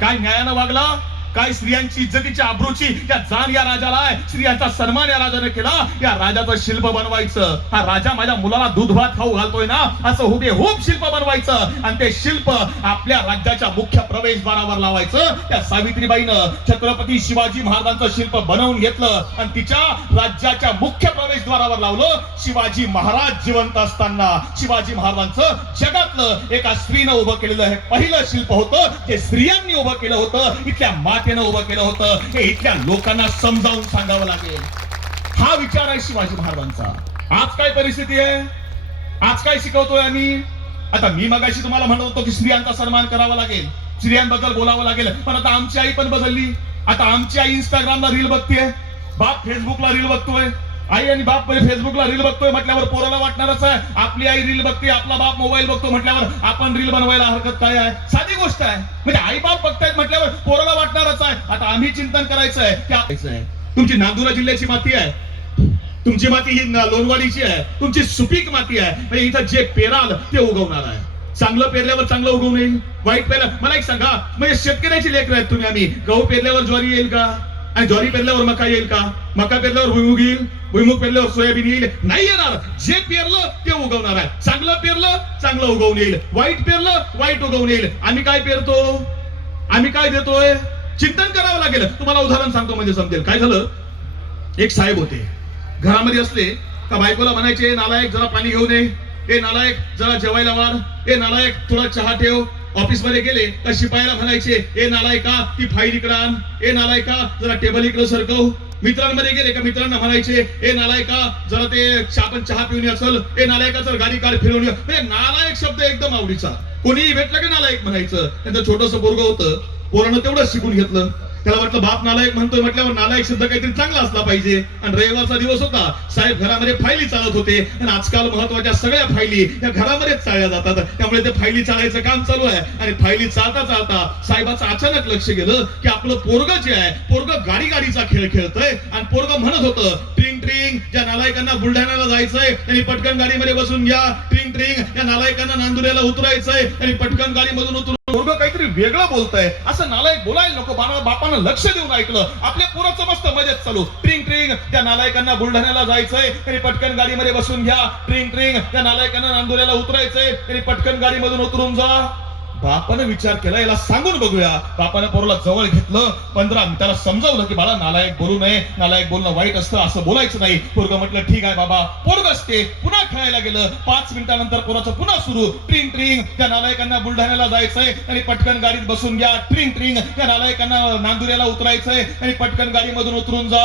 काय न्यायानं वागला, काय स्त्रियांची इज्जतीची आबरूची या जाण या राजाला आहे, स्त्रियांचा सन्मान या राजाने केला. या राजाचं शिल्प बनवायचं, हा राजा माझ्या मुलाला दूध भात खाऊ घालतोय ना असं हुबेहूब शिल्प बनवायचं आणि ते शिल्प आपल्या राज्याच्या मुख्य प्रवेशद्वारावर लावायचं. त्या सावित्रीबाईनं छत्रपती शिवाजी महाराजांचं शिल्प बनवून घेतलं आणि तिच्या राज्याच्या मुख्य प्रवेशद्वारावर लावलं. शिवाजी महाराज जिवंत असताना शिवाजी महाराजांचं जगातलं एका स्त्रीनं उभं केलेलं हे पहिलं शिल्प होतं, जे स्त्रियांनी उभं केलं होतं, इथल्या मातेनं उभं केलं होतं. हे इथल्या लोकांना समजावून सांगावं लागेल. हा विचार आहे शिवाजी महाराजांचा. आज काय परिस्थिती आहे, आज काय शिकवतोय आम्ही? आता मी मगाशी तुम्हाला म्हणत होतो की स्त्रियांचा सन्मान करावा लागेल, स्त्रियांबद्दल बोलावं लागेल, पण आता आमची आई पण बदलली. आता आमची आई इंस्टाग्रामला रील बघतेय, बाप फेसबुकला रील बघतोय. आई आणि बाप फेसबुकला रील बघतोय म्हटल्यावर पोराला वाटणारच आहे आपली आई रील बघते, आपला बाप मोबाईल बघतो म्हटल्यावर आपण रील बनवायला हरकत काय आहे? साधी गोष्ट आहे. म्हणजे आई बाप बघतायत म्हटल्यावर पोराला वाटणारच आहे. आता आम्ही चिंतन करायचं आहे. तुमची नांदुरा जिल्ह्याची माती आहे, तुमची माती ही लोणवाडीची आहे, तुमची सुपीक माती आहे. म्हणजे इथं जे पेराल ते उगवणार आहे. चांगलं पेरल्यावर चांगलं उगवून येईल, वाईट पेरल्या मला एक सांगा, म्हणजे शेतकऱ्याची लेकरं आहेत तुम्ही आम्ही. गहू पेरल्यावर ज्वारी येईल का? आणि ज्वारी पेरल्यावर मका येईल का? मका पेरल्यावर भुईमुग येईल, भुईमुग पेरल्यावर सोयाबीन येईल? नाही येणार. जे पेरलं ते उगवणार आहे. चांगलं पेरलं चांगलं उगवून येईल, वाईट पेरलं वाईट उगवून येईल. आम्ही काय पेरतो, आम्ही काय देतोय, चिंतन करावं लागेल. तुम्हाला उदाहरण सांगतो म्हणजे समजेल. काय झालं, एक साहेब होते, घरामध्ये असले का बायकोला म्हणायचे, नालायक जरा पाणी घेऊन ये, ए नालायक जरा जेवायला वाढ, ए नालायक थोडा चहा ठेव. ऑफिस मध्ये गेले तर शिपायाला म्हणायचे, ए नालायका ती फाईल इकडे आण, ए नालायका जरा टेबल इकडे सरकव. मित्रांमध्ये गेले का मित्रांना म्हणायचे, ए नालायका जरा ते आपण चहा पिऊन असल, ए नालायका जर गाडी कार फिरवून ये. म्हणजे नालायक शब्द एकदम आवडीचा. कोणीही भेटलं की नालायक म्हणायचं. त्यांचं छोटस पोरगं होतं, पोरानं तेवढंच शिकून घेतलं. त्याला वाटलं बाप नालायक म्हणतोय म्हटल्यावर नालायक शब्द काहीतरी चांगला असला पाहिजे. आणि रविवारचा दिवस होता, साहेब घरामध्ये फायली चालत होते. आणि आजकाल महत्वाच्या सगळ्या फायली या घरामध्येच चालल्या जातात. त्यामुळे ते फायली चाळायचं काम चालू आहे. आणि फायली चालता चालता साहेबाचं अचानक लक्ष गेलं की आपलं पोरगं जे आहे, पोरगं गाडीचा खेळ खेळतंय. आणि पोरगं म्हणत होतं, ट्रिंग ट्रिंग ज्या नालायकांना बुलढाण्याला जायचंय त्यांनी पटकन गाडीमध्ये बसून घ्या, ट्रिंग ट्रिंग या नालायकांना नांदुऱ्याला उतरायचंय त्यांनी पटकन गाडीमधून उतरून. पोरगं काहीतरी वेगळं बोलतंय, असं नालायक बोलायला नको. बापानं लक्ष देऊन ऐकलं. आपल्या पोराचं मस्त मजेत चालू, ट्रिंग ट्रिंग त्या नालायकांना बुलढाण्याला जायचंय त्यांनी पटकन गाडीमध्ये बसून घ्या, ट्रिंग ट्रिंग त्या नालायकांना नांदुऱ्याला उतरायचंय त्यांनी पटकन गाडीमधून उतरून जा. बापानं विचार केला, याला सांगून बघूया. बापानं पोराला जवळ घेतलं, 15 मिनिटाला समजावलं की बाळा नालायक बोलू नये, नालायक बोलणं वाईट असतं, असं बोलायचं नाही. पोरगं म्हटलं ठीक आहे बाबा. पोरगं असते पुन्हा खेळायला गेलं. 5 मिनिटानंतर पोराचं पुन्हा सुरू, ट्रिंग ट्रिंग त्या नालायकांना बुलढाण्याला जायचंय आणि पटकन गाडीत बसून घ्या, ट्रिंग ट्रिंग त्या नालायकांना नांदुऱ्याला उतरायचंय आणि पटकन गाडीमधून उतरून जा.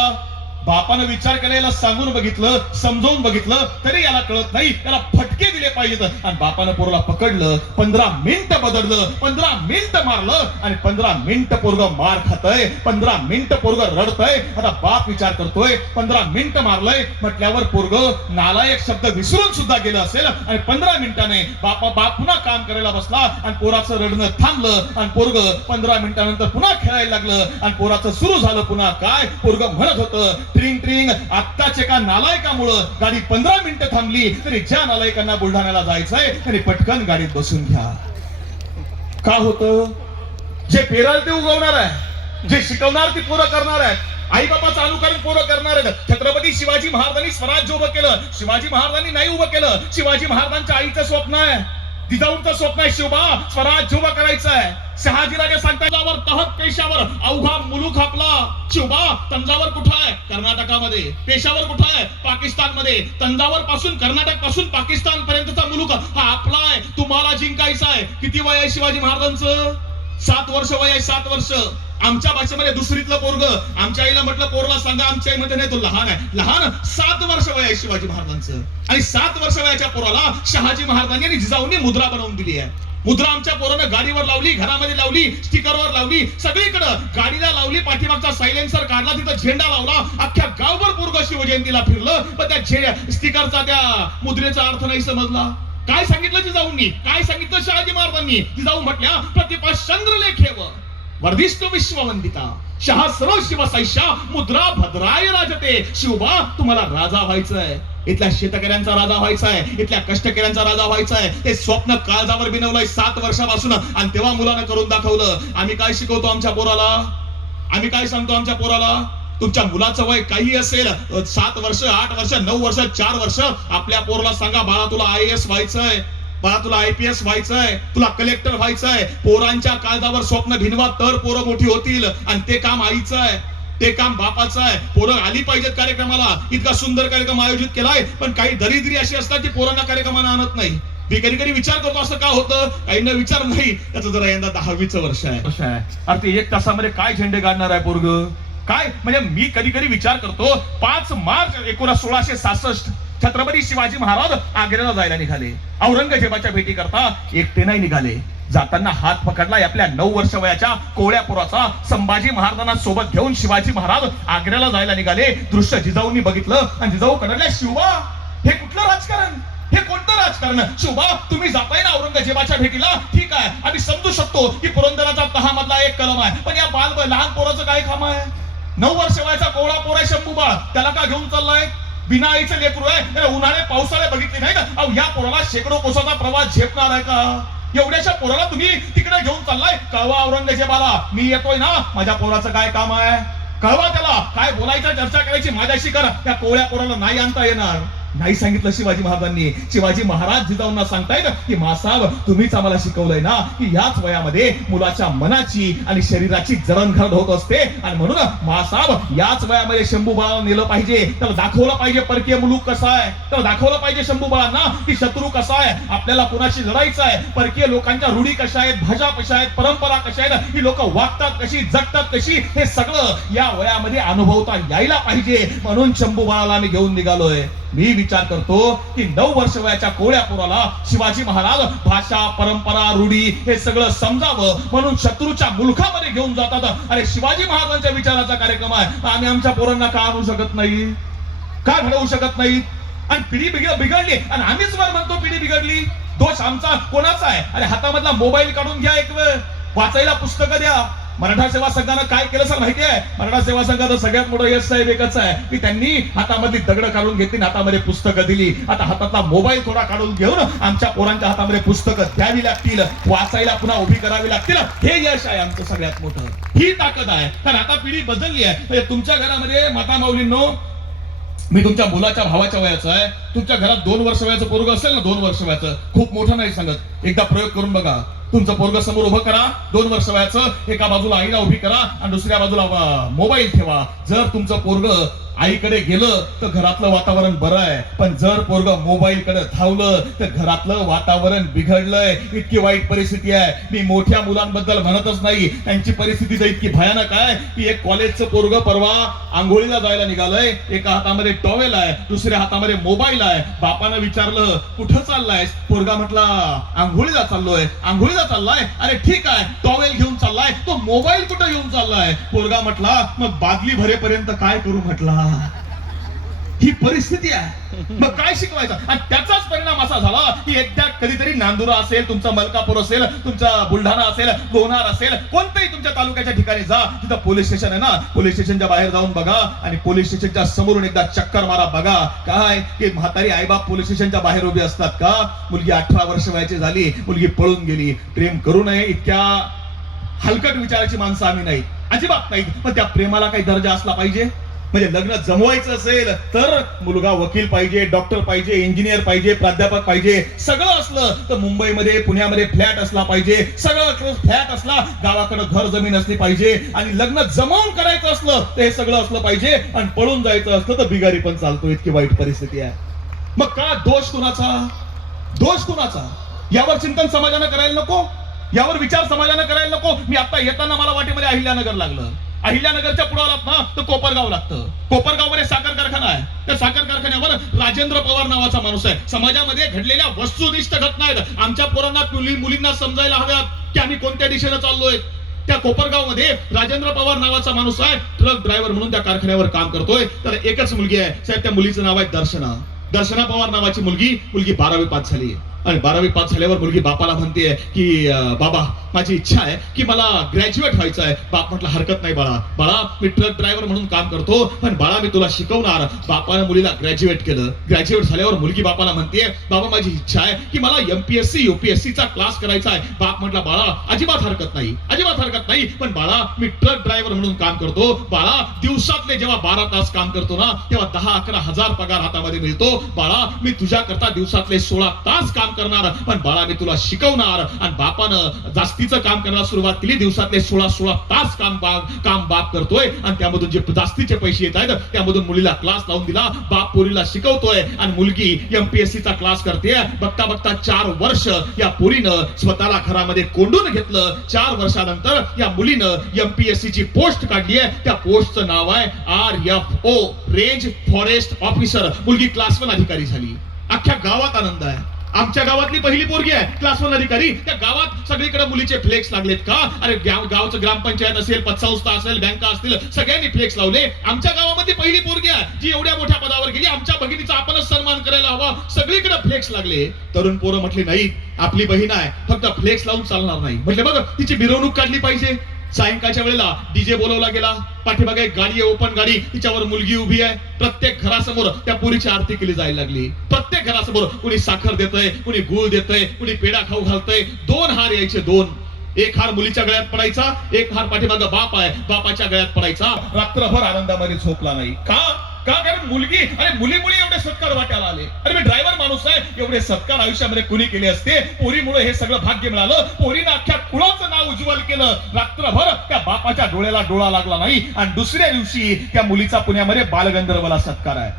बापानं विचार केला, याला सांगून बघितलं, समजावून बघितलं, तरी याला कळत नाही. याला फटके दिले पाहिजेत. आणि बापानं पोरला पकडलं, 15 मिनिटं बदललं, 15 मिनिटं मारलं. आणि 15 मिनिटं पोरगं मार खातय, 15 मिनिटं पोरगं रडतय. आता बाप विचार करतोय, 15 मिनिटं मारलंय म्हटल्यावर पोरगं नालायक शब्द विसरून सुद्धा गेलं असेल. आणि 15 मिनिटाने बाप पुन्हा काम करायला बसला. आणि पोराचं रडणं थांबलं. आणि पोरगं 15 मिनिटानंतर पुन्हा खेळायला लागलं. आणि पोराचं सुरू झालं पुन्हा. काय पोरगं म्हणत होतं, ट्रिंग ट्रिंग आत्ताच एका नालायकामुळं गाडी 15 मिनिटं थांबली तरी ज्या नालायकांना बुलढाण्याला जायचंय त्यांनी पटकन गाडीत बसून घ्या. का होतं, जे पेराल ते उगवणार आहे, जे शिकवणार ते पोरं करणार आहे. आई बापाचं अनुकरण पोरं करणार आहेत. छत्रपती शिवाजी महाराजांनी स्वराज्य उभं केलं, शिवाजी महाराजांनी नाही उभं केलं. शिवाजी महाराजांच्या आईचं स्वप्न आहे, जिजाऊंचं स्वप्न आहे, शिवबा स्वराज्य उभं करायचं आहे. शहाजीराजे सांगतात, तंजावर तहत पेशावर अवघा मुलूक आपला. शिवबा तंजावर कुठं आहे, कर्नाटकामध्ये. पेशावर कुठं आहे, पाकिस्तानमध्ये. तंजावर पासून कर्नाटक पासून पाकिस्तान पर्यंतचा मुलूक हा आपला आहे. तुम्हाला जिंकायचा आहे. किती वय आहे शिवाजी महाराजांचं? 7 वर्ष वय आहे, 7 वर्ष. आमच्या भाषेमध्ये दुसरीतलं पोरगं. आमच्या आईला म्हटलं पोरला सांगा, आमच्या आई मध्ये नाही तो लहान आहे. लहान 7 वर्ष वय आहे शिवाजी महाराजांचं. आणि 7 वर्ष वयाच्या पोराला शहाजी महाराजांनी आणि जिजाऊंनी मुद्रा बनवून दिली आहे. मुद्रा आमच्या पोरानं गाडीवर लावली, घरामध्ये लावली, स्टिकरवर लावली, सगळीकडे गाडीला लावली. पाठीमागचा सायलेन्सर काढला, तिथं झेंडा लावला. अख्ख्या गावभर पोरगं शिवजयंतीला फिरलं. पण त्या स्टिकरचा, त्या मुद्रेचा अर्थ नाही समजला. काय सांगितलं जिजाऊंनी, काय सांगितलं शहाजी महाराजांनी? जिजाऊ म्हटल्या, प्रतिपा चंद्रलेखेव वर्धिष्ट विश्ववंदिता सहस्र शिवसैषा मुद्रा भद्राय राजते. शिवबा तुम्हाला राजा व्हायचंय, इथल्या शेतकऱ्यांचा राजा व्हायचा आहे, इथल्या कष्टकऱ्यांचा राजा व्हायचा आहे. ते स्वप्न काळजावर बिनवलंय 7 वर्षापासून. आणि तेव्हा मुलानं करून दाखवलं. आम्ही काय शिकवतो आमच्या पोराला, आम्ही काय सांगतो आमच्या पोराला? तुमच्या मुलाचं वय काही असेल, 7 वर्ष, 8 वर्ष, 9 वर्ष, 4 वर्ष, आपल्या पोराला सांगा, बाळा तुला IAS व्हायचंय, बाळा तुला IPS व्हायचंय, तुला कलेक्टर व्हायचंय. पोरांच्या काळजावर स्वप्न भिनवा तर पोरं मोठी होतील. आणि ते काम आईचं आहे, ते काम बापाचं आहे. पोरं आली पाहिजेत कार्यक्रमाला. इतका सुंदर कार्यक्रम आयोजित केलाय, पण काही दरिद्री अशी असतात की पोरांना कार्यक्रमाला आणत नाही. मी कधी कधी विचार करतो, असं का होतं? काहींना विचार नाही, त्याचं जरा यंदा 10वीचं वर्ष आहे. अरे 1 तासामध्ये काय झेंडे काढणार आहे पोरग? काय म्हणजे मी कधी कधी विचार करतो, 5 मार्च 1666 छत्रपती शिवाजी महाराज आग्र्याला जायला निघाले. औरंगजेबाच्या भेटी करता एकटे नाही निघाले. जाताना हात पकडला आपल्या 9 वर्ष वयाच्या कोवळ्या पोराचा. संभाजी महाराजांना सोबत घेऊन शिवाजी महाराज आग्र्याला जायला निघाले. दृश्य जिजाऊंनी बघितलं आणि जिजाऊ कडल्या, शिवबा हे कुठलं राजकारण, हे कोणतं राजकारण? शिवबा तुम्ही जाताय ना औरंगजेबाच्या भेटीला, ठीक आहे, आम्ही समजू शकतो की पुरंदराचा 10 मधला एक कलम आहे, पण या लहान पोराचं काय काम आहे? 9 वर्ष वयाचा कोवळा पोर आहे शंभू बाळ, त्याला का घेऊन चाललाय? बिना आईचं लेकरू आहे, उन्हाळे पावसाळे बघितले नाही का? या पोराला शेकडो कोसाचा प्रवास झेपणार आहे का? एवढ्याशा पोराला तुम्ही तिकडे घेऊन चाललाय. कळवा औरंगजेबाला, मी येतोय ना, माझ्या पोराचं काय काम आहे? कळवा त्याला, काय बोलायचं, चर्चा करायची माझ्याशी कर. त्या कोवळ्या पोराला नाही आणता येणार. नाही सांगितलं शिवाजी महाराजांनी. शिवाजी महाराज जिजाऊंना सांगतायत की मासाहेब, तुम्हीच आम्हाला शिकवलंय ना की याच वयामध्ये मुलाच्या मनाची आणि शरीराची जडणघडण होत असते, आणि म्हणून मासाहेब याच वयामध्ये शंभू बाळाला नेलं पाहिजे. त्याला दाखवलं पाहिजे परकीय मुलूक कसा आहे, त्याला दाखवलं पाहिजे शंभू बाळांना की शत्रू कसा आहे, आपल्याला कोणाशी लढायचं आहे, परकीय लोकांच्या रूढी कशा आहेत, भाषा कशा आहेत, परंपरा कशा आहेत, ही लोक वागतात कशी, जगतात कशी, हे सगळं या वयामध्ये अनुभवता यायला पाहिजे. म्हणून शंभू बाळाला आम्ही घेऊन निघालोय. मी विचार करतो की 9 वर्ष वयाच्या कोवळ्या पोराला शिवाजी महाराज भाषा, परंपरा, रूढी हे सगळं समजावं म्हणून शत्रूच्या मुलखामध्ये घेऊन जातात. अरे शिवाजी महाराजांच्या विचाराचा कार्यक्रम आहे, आम्ही आमच्या पोरांना का आणू शकत नाही, का घडवू शकत नाही? आणि पिढी बिघडली आणि आम्हीच वर म्हणतो पिढी बिघडली. दोष आमचा कोणाचा आहे? अरे हातामधला मोबाईल काढून घ्या, एक वेळ वाचायला पुस्तकं द्या. मराठा सेवा संघानं काय केलं सर माहिती आहे? मराठा सेवा संघाचं सगळ्यात मोठं यश साहेब एकच आहे की त्यांनी हातामधली दगड काढून घेतली, हातामध्ये पुस्तकं दिली. आता हातातला मोबाईल थोडा काढून घेऊन आमच्या पोरांच्या हातामध्ये पुस्तकं द्यावी लागतील, वाचायला पुन्हा उभी करावी लागतील. हे यश आहे आमचं सगळ्यात मोठं, ही ताकद आहे. कारण आता पिढी बदलली आहे. तुमच्या घरामध्ये माता माऊलींनो, मी तुमच्या मुलाच्या भावाच्या वयाचं आहे. तुमच्या घरात 2 वर्ष वयाचं पोरग असेल ना, 2 वर्ष वयाचं, खूप मोठं नाही सांगत, एकदा प्रयोग करून बघा. तुमचं पोरग समोर उभं करा, 2 वर्ष वयाचं, एका बाजूला आईला उभी करा आणि दुसऱ्या बाजूला मोबाईल ठेवा. जर तुमचं पोरग आईकडे गेलं तर घरातलं वातावरण बरं आहे, पण जर पोरग मोबाईल कडे धावलं तर घरातलं वातावरण बिघडलंय. इतकी वाईट परिस्थिती आहे. मी मोठ्या मुलांबद्दल म्हणतच नाही, त्यांची परिस्थिती तर इतकी भयानक आहे की एक कॉलेजचं पोरग परवा आंघोळीला जायला निघालंय, एका हातामध्ये टॉवेल आहे, दुसऱ्या हातामध्ये मोबाईल आहे. बापानं विचारलं कुठं चाललायस? पोरगा म्हटला आंघोळीला चाललोय. आंघोळीला चाललाय? अरे ठीक आहे, टॉवेल घेऊन चाललाय, तो मोबाईल कुठं घेऊन चाललाय? पोरगा म्हटला मग बादली भरेपर्यंत काय करू म्हटला. ही परिस्थिती आहे. मग काय शिकवायचं? आणि त्याचाच परिणाम असा झाला की एकदा कधीतरी नांदुरा असेल, तुमचा मलकापूर असेल, तुमचा बुलढाणा असेल, लोणार असेल, कोणत्याही तुमच्या तालुक्याच्या ठिकाणी जा, तिथं पोलीस स्टेशन आहे ना, पोलीस स्टेशनच्या बाहेर जाऊन बघा आणि पोलीस स्टेशनच्या समोरून एकदा चक्कर मारा. बघा काय की म्हातारी आईबाप पोलीस स्टेशनच्या बाहेर उभी असतात का? मुलगी 18 वर्ष वयाची झाली, मुलगी पळून गेली. प्रेम करू नये इतक्या हलकट विचाराची माणसं आम्ही नाही, अजिबात नाही. पण त्या प्रेमाला काही दर्जा असला पाहिजे. म्हणजे लग्न जमवायचं असेल तर मुलगा वकील पाहिजे, डॉक्टर पाहिजे, इंजिनियर पाहिजे, प्राध्यापक पाहिजे. सगळं असलं तर मुंबईमध्ये, पुण्यामध्ये फ्लॅट असला पाहिजे, सगळं फ्लॅट असला, गावाकडे घर जमीन असली पाहिजे. आणि लग्न जमवून करायचं असलं तर हे सगळं असलं पाहिजे. आणि पळून जायचं असलं तर बिगारी पण चालतो. इतकी वाईट परिस्थिती आहे. मग का दोष कुणाचा? दोष कुणाचा? यावर चिंतन समाजानं करायला नको, यावर विचार समाजानं करायला नको. मी आता येताना मला वाटेमध्ये अहिल्यानगर लागलं. अहिल्यानगरच्या पुढे आलात ना तर कोपरगाव लागतं. कोपरगावमध्ये साखर कारखाना आहे. त्या साखर कारखान्यावर राजेंद्र पवार नावाचा माणूस आहे. समाजामध्ये घडलेल्या वस्तुनिष्ठ घटना आहेत, आमच्या पोरांना मुलींना समजायला हव्यात की आम्ही कोणत्या दिशेने चाललोय. त्या कोपरगाव मध्ये राजेंद्र पवार नावाचा माणूस आहे, ट्रक ड्रायव्हर म्हणून त्या कारखान्यावर काम करतोय. तर एकच मुलगी आहे साहेब, त्या मुलीचं नाव आहे दर्शना. दर्शना पवार नावाची मुलगी 12वी पास झाली. आणि 12वी पास झाल्यावर मुलगी बापाला म्हणते की बाबा माझी इच्छा आहे की मला ग्रॅज्युएट व्हायचं आहे. बाप म्हटलं हरकत नाही बाळा, बाळा मी ट्रक ड्रायव्हर म्हणून काम करतो, पण बाळा मी तुला शिकवणार. बापानं मुलीला ग्रॅज्युएट केलं. ग्रॅज्युएट झाल्यावर मुलगी बापाला म्हणते बाबा माझी इच्छा आहे की मला MPSC UPSC चा क्लास करायचा आहे. बाप म्हटला बाळा अजिबात हरकत नाही, अजिबात हरकत नाही, पण बाळा मी ट्रक ड्रायव्हर म्हणून काम करतो. बाळा दिवसातले जेव्हा 12 तास काम करतो ना तेव्हा 10-11 हजार पगार हातामध्ये मिळतो. बाळा मी तुझ्या करता दिवसातले 16 तास काम करणार, पण बाळा मी तुला शिकवणार. आणि बापानं जास्तीचं काम करायला सुरुवात केली. दिवसातले 16 तास काम बाप करतोय आणि त्यामधून जे जास्तीचे पैसे येत आहेत त्यामधून मुलीला क्लास लावून दिला. बाप पोरीला शिकवतोय आणि मुलगी MPSC चा क्लास करते. बघता बघता 4 वर्ष या पोरीनं स्वतःला घरामध्ये कोंडून घेतलं. 4 वर्षानंतर या मुलीनं MPSC ची पोस्ट काढली आहे. त्या पोस्टचं नाव आहे RFO, रेंज फॉरेस्ट ऑफिसर. मुलगी क्लास 1 अधिकारी झाली. अख्ख्या गावात आनंद आहे. आमच्या गावातली पहिली पोरगी आहे क्लास 1 अधिकारी. त्या गावात सगळीकडे मुलीचे फ्लेक्स लागलेत का? अरे गावचं ग्रामपंचायत असेल, पतसंस्था असेल, बँका असतील, सगळ्यांनी फ्लेक्स लावले. आमच्या गावामध्ये पहिली पोरगी आहे जी एवढ्या मोठ्या पदावर गेली. आमच्या भगिनीचा आपणच सन्मान करायला हवा. सगळीकडे फ्लेक्स लागले. तरुण पोरं म्हटली नाही आपली बहीण आहे, फक्त फ्लेक्स लावून चालणार नाही. म्हटले बघ तिची मिरवणूक काढली पाहिजे. सायंकाळच्या वेळेला डीजे बोलवला गेला. पाठीमागे एक गाडी आहे, ओपन गाडी, तिच्यावर मुलगी उभी आहे. प्रत्येक घरासमोर त्या पोरीची आरती केली जायला लागली. प्रत्येक घरासमोर कुणी साखर देतय, कुणी गुळ देतय, कुणी पेढा खाऊ घालतय. 2 हार यायचे, 2. एक हार मुलीच्या गळ्यात पडायचा, एक हार पाठीमागे बाप आहे, बापाच्या गळ्यात पडायचा. रात्रभर आनंदामध्ये झोपला नाही. का? कारण मुलगी आणि मुली एवढे सत्कार वाट्याला आले. अरे मी ड्रायव्हर माणूस आहे, एवढे सत्कार आयुष्यामध्ये कुणी केले असते? पोरीमुळे हे सगळं भाग्य मिळालं. पोरीनं अख्ख्या कुळाचं नाव उज्ज्वल केलं. रात्रभर त्या बापाच्या डोळ्याला डोळा लागला नाही. आणि दुसऱ्या दिवशी त्या मुलीचा पुण्यामध्ये बालगंधर्वला सत्कार आहे.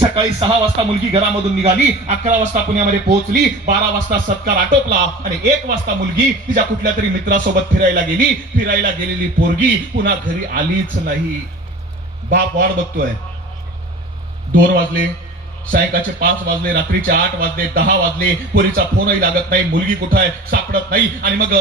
सकाळी 6 वाजता मुलगी घरामधून निघाली, 11 वाजता पुण्यामध्ये पोहोचली, 12 वाजता सत्कार आटोपला आणि 1 वाजता मुलगी तिच्या कुठल्या तरी मित्रासोबत फिरायला गेली. फिरायला गेलेली पोरगी पुन्हा घरी आलीच नाही. बाप वाट बघतोय. 2 वाजले, सायंकाळचे 5 वाजले, रात्रीचे 8 वाजले, 10 वाजले, पोरीचा फोनही लागत नाही. मुलगी कुठं आहे सापडत नाही. आणि मग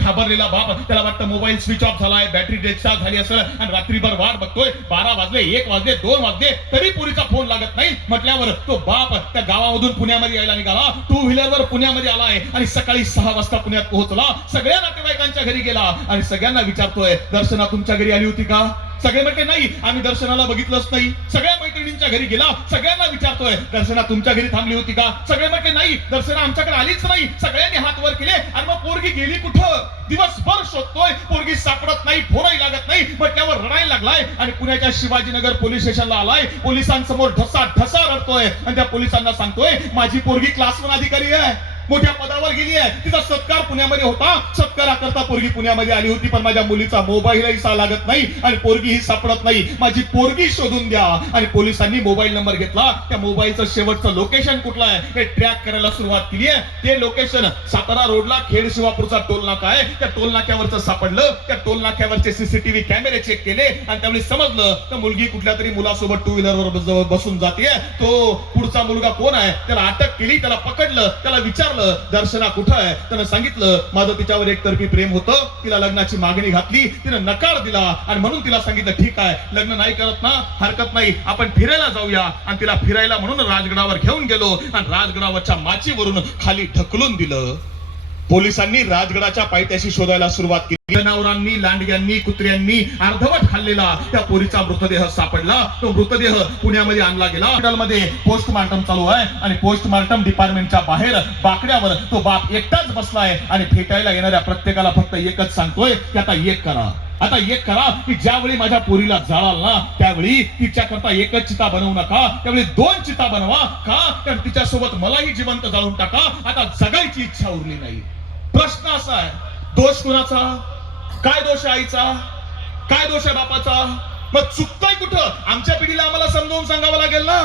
घाबरलेला बाप, त्याला वाटतं मोबाईल स्विच ऑफ झालाय, बॅटरी डिस्चार्ज झाली असेल आणि रात्रीभर वाट बघतोय. 12 वाजले, 1 वाजले, 2 वाजले, तरी पोरीचा फोन लागत नाही. म्हटल्यावर तो बाप त्या गावामधून पुण्यामध्ये यायला निघाला. 2 व्हीलरवर पुण्यामध्ये आलाय आणि सकाळी 6 वाजता पुण्यात पोहोचला. सगळ्या नातेवाईकांच्या घरी गेला आणि सगळ्यांना विचारतोय, दर्शना तुमच्या घरी आली होती का? सगळे म्हटले नाही, आम्ही दर्शनाला बघितलंच नाही. सगळ्या मैत्रिणींच्या घरी गेला, सगळ्यांना विचारतोय, दर्शना तुमच्या घरी थांबली होती का? सगळे म्हटले नाही, दर्शना आमच्याकडे आलीच नाही. सगळ्यांनी हात वर केले. आणि मग पोरगी गेली कुठं? दिवसभर शोधतोय, पोरगी सापडत नाही, फोनही लागत नाही. म्हटल्यावर रडायला लागलाय आणि पुण्याच्या शिवाजीनगर पोलीस स्टेशनला आलाय. पोलिसांसमोर ढसा रडतोय आणि त्या पोलिसांना सांगतोय, माझी पोरगी क्लास 1 अधिकारी आहे, मोठ्या पदावर गेली आहे, तिचा सत्कार पुण्यामध्ये होता, सत्काराकरता पोरगी पुण्यामध्ये आली होती, पण माझ्या मुलीचा मोबाईलही लागत नाही आणि पोरगी ही सापडत नाही, माझी पोरगी शोधून द्या. आणि पोलिसांनी मोबाईल नंबर घेतला. त्या मोबाईलचं शेवटचं लोकेशन कुठलं आहे हे ट्रॅक करायला सुरुवात केली आहे. ते लोकेशन सातारा रोडला खेड शिवापूरचा टोल नाका आहे. त्या टोल नाक्यावरचं सापडलं. त्या टोल नाक्यावरचे सीसीटीव्ही कॅमेरे चेक केले आणि त्यावेळी समजलं तर मुलगी कुठल्या तरी मुलासोबत 2 व्हीलरवर बसून जाते. तो पुढचा मुलगा कोण आहे त्याला अटक केली, त्याला पकडलं, त्याला विचारलं, दर्शना कुठं आहे? त्यानं सांगितलं, माझं तिच्यावर एकतर्फी प्रेम होतं, तिला लग्नाची मागणी घातली, तिनं नकार दिला आणि म्हणून तिला सांगितलं, ठीक आहे, लग्न नाही करत ना, हरकत नाही, आपण फिरायला जाऊया. आणि तिला फिरायला म्हणून राजगडावर घेऊन गेलो आणि राजगडावरच्या माचीवरून खाली ढकलून दिलं. पोलिसांनी राजगडाच्या पायथ्याशी शोधायला सुरुवात केली. जनावरांनी, लांडग्यांनी, कुत्र्यांनी अर्धवट खाल्लेला त्या पोरीचा मृतदेह सापडला. तो मृतदेह पुण्यामध्ये आणला गेला. हॉस्पिटलमध्ये पोस्टमार्टम चालू आहे आणि पोस्टमार्टम डिपार्टमेंटच्या बाहेर बाकड्यावर तो बाप एकटाच बसलाय आणि भेटायला येणाऱ्या प्रत्येकाला फक्त एकच सांगतोय की आता एक करा, आता एक करा, की ज्यावेळी माझ्या पोरीला जाळाल ना त्यावेळी तिच्याकरता एकच चिता बनवू नका, त्यावेळी 2 चिता बनवा. का? तर तिच्यासोबत मलाही जिवंत जाळून टाका. आता जगायची इच्छा उरली नाही. प्रश्न असा आहे, दोष कुणाचा? काय दोष आहे आईचा? काय दोष आहे बापाचा? मग चुकतोय कुठं? आमच्या पिढीला आम्हाला समजावून सांगावं लागेल ना.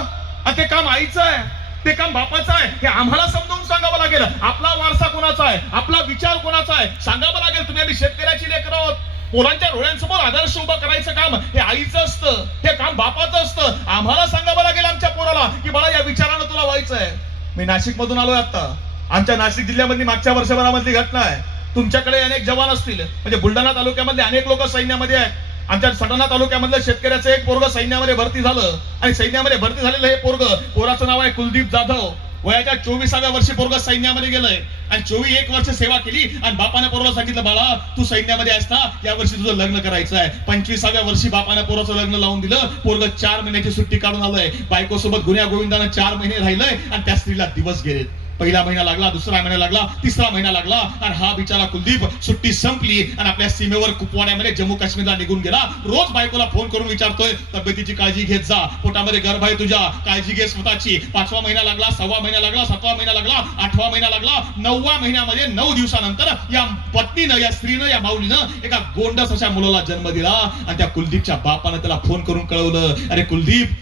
आणि ते काम आईचं आहे, ते काम बापाचं आहे, हे आम्हाला समजावून सांगावं लागेल. आपला वारसा कोणाचा आहे, आपला विचार कोणाचा आहे सांगावं लागेल. तुम्ही आम्ही शेतकऱ्याची लेकरं आहोत. मुलांच्या डोळ्यांसमोर आदर्श उभं करायचं काम हे आईचं असतं, हे काम बापाचं असतं. आम्हाला सांगावं लागेल आमच्या पोराला की बाळा या विचारानं तुला व्हायचं आहे. मी नाशिक मधून आलोय आता. आमच्या नाशिक जिल्ह्यामधली मागच्या वर्षभरामधली घटना आहे. तुमच्याकडे अनेक जवान असतील, म्हणजे बुलढाणा तालुक्यामधले अनेक लोक सैन्यामध्ये आहेत. आमच्या सटाणा तालुक्यामधलं शेतकऱ्याचं एक पोरग सैन्यामध्ये भरती झालं आणि सैन्यामध्ये भरती झालेलं हे पोराचं नाव आहे कुलदीप जाधव. वयाच्या 24व्या वर्षी पोरग सैन्यामध्ये गेलंय आणि 24 वर्ष सेवा केली आणि बापाने पोराला सांगितलं, बाळा तू सैन्यामध्ये आहेस ना, या वर्षी तुझं लग्न करायचं आहे. 25व्या वर्षी बापाने पोराचं लग्न लावून दिलं. पोरग 4 महिन्याची सुट्टी काढून आलंय. बायकोसोबत गुन्ह्या गोविंदानं 4 महिने राहिलंय आणि त्या स्त्रीला दिवस गेलेत. पहिला महिना लागला, दुसरा महिना लागला, तिसरा महिना लागला आणि हा बिचारा कुलदीप सुट्टी संपली आणि आपल्या सीमेवर कुपवाड्यामध्ये जम्मू काश्मीरला निघून गेला. रोज बायकोला फोन करून विचारतोय, तब्येतीची काळजी घेत जा, पोटामध्ये गर्भ आहे तुझ्या, काळजी घे स्वतःची. 5वा महिना लागला, 6वा महिना लागला, 7वा महिना लागला, 8वा महिना लागला. 9व्या महिन्यामध्ये 9 दिवसानंतर या पत्नीनं, या स्त्रीनं, या माऊलीनं एका गोंडस अशा मुलाला जन्म दिला आणि त्या कुलदीपच्या बापानं त्याला फोन करून कळवलं, अरे कुलदीप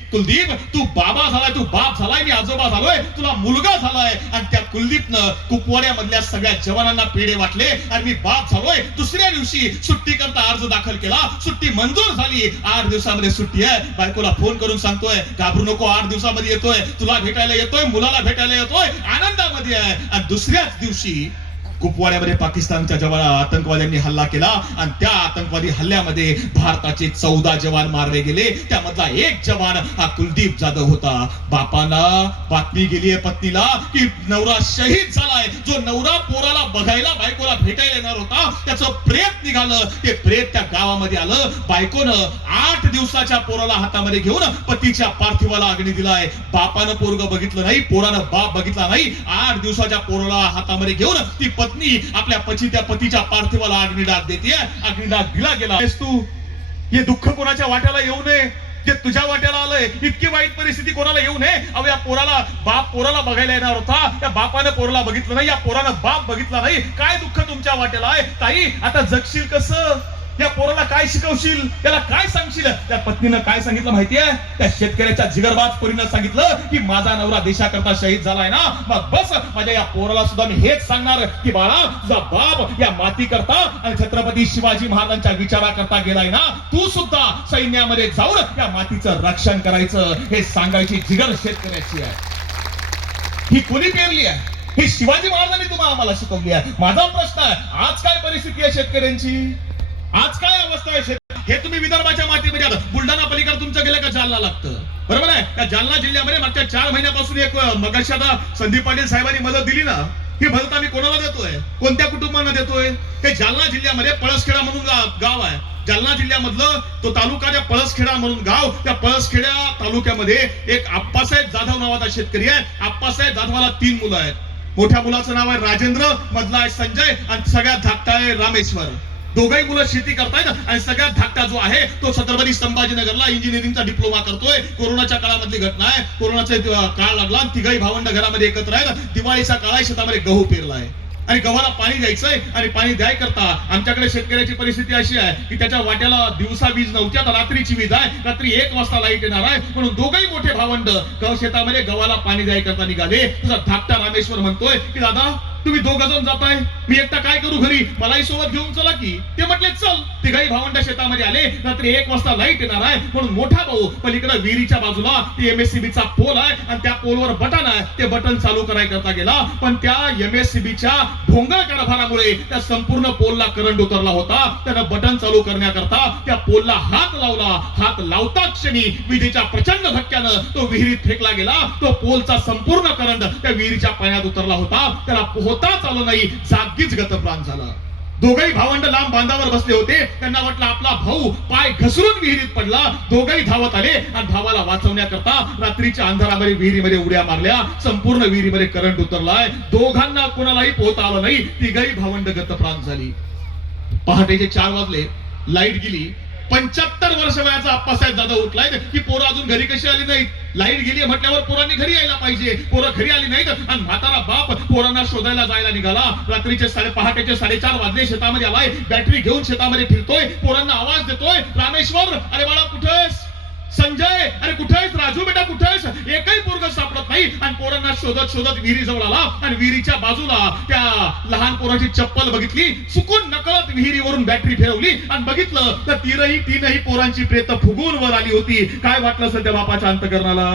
तू बाबा झालाय, तू बाप झालाय, मी आजोबा झालोय, तुला मुलगा झालाय. आणि त्या कुलदीपनं कुपवाड्यामधल्या सगळ्या जवानांना पेढे वाटले आणि मी बाप झालोय. दुसऱ्या दिवशी सुट्टी करता अर्ज दाखल केला, सुट्टी मंजूर झाली. 8 दिवसामध्ये सुट्टी आहे. बायकोला फोन करून सांगतोय, घाबरू नको, 8 दिवसामध्ये येतोय, तुला भेटायला येतोय, मुलाला भेटायला येतोय, आनंदामध्ये आहे. आणि दुसऱ्याच दिवशी कुपवाड्यामध्ये पाकिस्तानच्या जवानावर आतंकवाद्यांनी हल्ला केला आणि त्या आतंकवादी हल्ल्यामध्ये भारताचे 14 जवान मारले गेले. त्यामधला एक जवान हा कुलदीप जाधव होता. बापाला बातमी गेली आहे पत्नीला की नवरा शहीद झालाय. जो नवरा पोराला बघायला बायकोला भेटायला येणार होता त्याचं प्रेत निघालं. ते प्रेत त्या गावामध्ये आलं. बायकोनं 8 दिवसाच्या पोराला हातामध्ये घेऊन पतीच्या पार्थिवाला अग्नी दिलाय. बापानं पोरग बघितलं नाही, पोरानं बाप बघितला नाही. 8 दिवसाच्या पोराला हातामध्ये घेऊन ती पत्नी आपल्या पतीच्या पार्थिवाला अग्निडाग देते. अग्निडाग दिला गेला. तू हे दुःख कोणाच्या वाट्याला येऊ नये जे तुझ्या वाट्याला आलंय. इतकी वाईट परिस्थिती कोणाला येऊ नये. अहो या पोराला बाप पोराला बघायला येणार होता. त्या बापानं पोराला बघितलं नाही, या पोरानं बाप बघितला नाही. काय दुःख तुमच्या वाट्याला आहे ताई. आता जगशील कसं? या पोराला काय शिकवशील? त्याला काय सांगशील? त्या पत्नीनं काय सांगितलं माहितीये? त्या शेतकऱ्याच्या जिगरबाज पोरीनं सांगितलं की माझा नवरा देशाकरता शहीद झालाय ना, मग बस माझ्या या पोराला सुद्धा मी हेच सांगणार की बाळा तुझा बाप या माती करता आणि छत्रपती शिवाजी महाराजांच्या विचाराकरता गेलाय ना, तू सुद्धा सैन्यामध्ये जाऊन या मातीचं रक्षण करायचं हे सांगायची जिगर शेतकऱ्याची आहे. ही कोणी पेरली आहे? ही शिवाजी महाराजांनी तुम्हाला आम्हाला शिकवली आहे. माझा प्रश्न आहे, आज काय परिस्थिती आहे शेतकऱ्यांची? आज काय अवस्था आहे? हे तुम्ही विदर्भाच्या मातीमध्ये आता बुलढाणा पलीकडे तुमचं गेलं का जालना लागतं, बरोबर आहे? त्या जालना जिल्ह्यामध्ये मागच्या 4 महिन्यापासून एक मगाशी आता संदीप पाटील साहेबांनी मदत दिली ना, ही मदत आम्ही कोणाला देतोय? कोणत्या कुटुंबांना देतोय? ते जालना जिल्ह्यामध्ये पळसखेडा म्हणून गाव आहे. जालना जिल्ह्यामधलं तो तालुका त्या पळसखेडा म्हणून गाव, त्या पळसखेडा तालुक्यामध्ये एक आप्पासाहेब जाधव नावाचा शेतकरी आहे. आप्पासाहेब जाधवाला 3 मुलं आहेत. मोठ्या मुलाचं नाव आहे राजेंद्र, मधला आहे संजय आणि सगळ्यात धाकटा आहे रामेश्वर. दोघही मुलं शेती करतायत आणि सगळ्यात धाकटा जो आहे तो छत्रपती संभाजीनगरला इंजिनिअरिंगचा डिप्लोमा करतोय. कोरोनाच्या काळामधली घटना आहे. कोरोनाचा काळ लागला, तिघही भावंड घरामध्ये एकत्र आहेत. दिवाळीचा काळ आहे, शेतामध्ये गहू पेरलाय आणि गव्हाला पाणी द्यायचंय आणि पाणी द्याय करता आमच्याकडे शेतकऱ्याची परिस्थिती अशी आहे की त्याच्या वाट्याला दिवसा वीज नव्हती, आता रात्रीची वीज आहे. रात्री 1 वाजता लाईट येणार आहे म्हणून दोघही मोठे भावंड शेतामध्ये गव्हाला पाणी द्याय करता निघाले. तुझा धाकटा रामेश्वर म्हणतोय की दादा तुम्ही 2 जण जाताय, मी एकटा काय करू घरी, मलाही सोबत घेऊन चला की. ते म्हटले चल. तिघही भावंड शेतामध्ये आले. रात्री 1 वाजता लाईट येणार आहे म्हणून मोठा भाऊ पलीकडे विहिरीच्या बाजूला MSCBचा पोल आहे आणि त्या पोलवर बटन आहे. ते बटन चालू कराय करता गेला पण त्या MSCBच्या भोंगळ कारभारामुळे त्या संपूर्ण पोलला करंट उतरला होता. त्यानं बटन चालू करण्याकरता त्या पोलला हात लावला. हात लावता क्षणी विजेच्या प्रचंड धक्क्यानं तो विहिरीत फेकला गेला. तो पोलचा संपूर्ण करंट त्या विहिरीच्या पाण्यात उतरला होता. त्याला पोहताच आलं नाही, जागीच गतप्राण झाला. दोघही भावंड लांब बांधावर बसले होते. त्यांना वाटलं आपला भाऊ पाय घसरून विहिरीत पडला. दोघही धावत आले आणि भावाला वाचवण्याकरता रात्रीच्या अंधारामध्ये विहिरीमध्ये उड्या मारल्या. संपूर्ण विहिरीमध्ये करंट उतरलाय. दोघांना कोणालाही पोहता आलं नाही. तिघही भावंड गतप्राण झाली. पहाटेचे 4 वाजले, लाईट गेली. 75 वर्ष वयाचा आप्पासाहेब जाधव उठलाय की पोरं अजून घरी कशी आली नाहीत. लाईट गेली म्हटल्यावर पोरांनी घरी यायला पाहिजे. पोरं घरी आली नाहीत आणि म्हातारा बाप पोरांना शोधायला जायला निघाला. रात्रीचे पहाटेचे 4:30 वाजले. शेतामध्ये आलाय, बॅटरी घेऊन शेतामध्ये फिरतोय. पोरांना आवाज देतोय, रामेश्वर अरे बाळा कुठेस? संजय अरे कुठेस? राजू बेटा कुठेस? एकही पोरग सापडत नाही आणि पोरांना शोधत शोधत विहिरी जवळ आला आणि विहिरीच्या बाजूला त्या लहान पोराची चप्पल बघितली. चुकून नकळत विहिरीवरून बॅटरी फिरवली आणि बघितलं तर तीनही पोरांची प्रेत फुगून वर आली होती. काय वाटलं असेल त्या बापाच्या अंतकरणाला?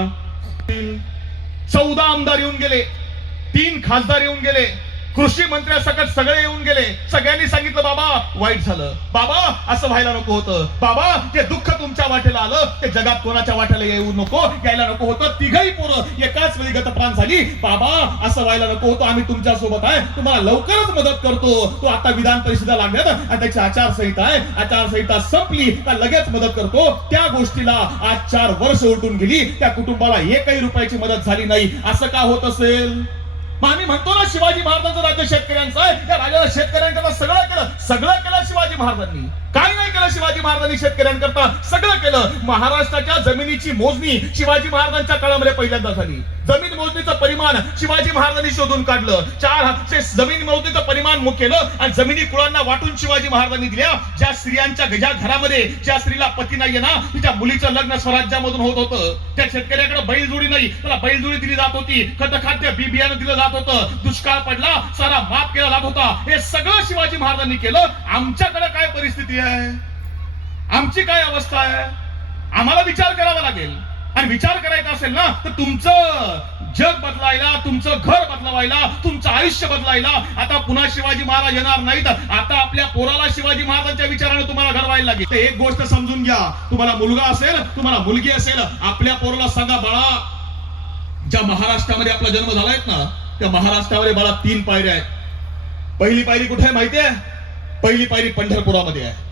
14 आमदार येऊन गेले, 3 खासदार येऊन गेले, कृषी मंत्र्यासकट सगळे येऊन गेले. सगळ्यांनी सांगितलं बाबा वाईट झालं, बाबा असं व्हायला नको होतं, बाबा ते दुःख तुमच्या वाटेला आलं ते जगात कोणाच्या वाटेला येऊ नको, यायला नको होतं. तिघही पोरं एकाच वेळी गतप्राण झाली. बाबा असं व्हायला नको होतं, आम्ही तुमच्या सोबत आहे, तुम्हाला लवकरच मदत करतो. तो आता विधान परिषदेला लागल्यात आणि त्याची आचारसंहिता आहे. आचारसंहिता संपली का लगेच मदत करतो. त्या गोष्टीला आज 4 वर्ष उलटून गेली. त्या कुटुंबाला 1ही रुपयाची मदत झाली नाही. असं का होत असेल? मग आम्ही म्हणतो ना शिवाजी महाराजांचं राज्य शेतकऱ्यांचं आहे. त्या राजाला शेतकऱ्यांकरता सगळं केलं शिवाजी महाराजांनी. काय नाही केलं शिवाजी महाराजांनी शेतकऱ्यांकरता? सगळं केलं. महाराष्ट्राच्या जमिनीची मोजणी शिवाजी महाराजांच्या काळामध्ये पहिल्यांदा झाली. जमीन मोजणीचं परिमाण शिवाजी महाराजांनी शोधून काढलं. 4 जमीन मोजणीचं परिमाण केलं आणि जमिनी कुळांना वाटून शिवाजी महाराजांनी दिल्या. ज्या स्त्रियांच्या ज्या घरामध्ये ज्या स्त्रीला पती नाहीये ना, तिच्या मुलीचं लग्न स्वराज्यामधून होत होतं. त्या शेतकऱ्याकडे बैलजोडी नाही, त्याला बैलजोडी दिली जात होती. खतखाद्य बी बियाणं दिलं जात होतं. दुष्काळ पडला, सारा माफ केला जात होता. हे सगळं शिवाजी महाराजांनी केलं. आमच्याकडे काय परिस्थिती आहे? आमची काय अवस्था आहे? आम्हाला विचार करावा लागेल. आणि विचार करायचा असेल ना तर तुमचं जग बदलायला, तुमचं घर बदलवायला, तुमचं आयुष्य बदलायला आता पुन्हा शिवाजी महाराज येणार नाहीत. आता आपल्या पोराला शिवाजी महाराजांच्या विचाराने तुम्हाला घडवायला लागेल. एक गोष्ट समजून घ्या, तुम्हाला मुलगा असेल, तुम्हाला मुलगी असेल, आपल्या पोराला सांगा, बाळा, ज्या महाराष्ट्रामध्ये आपला जन्म झालाय ना, त्या महाराष्ट्रामध्ये बाळा 3 पायऱ्या आहेत. पहिली पायरी कुठे आहे माहितीये? पहिली पायरी पंढरपुरामध्ये आहे.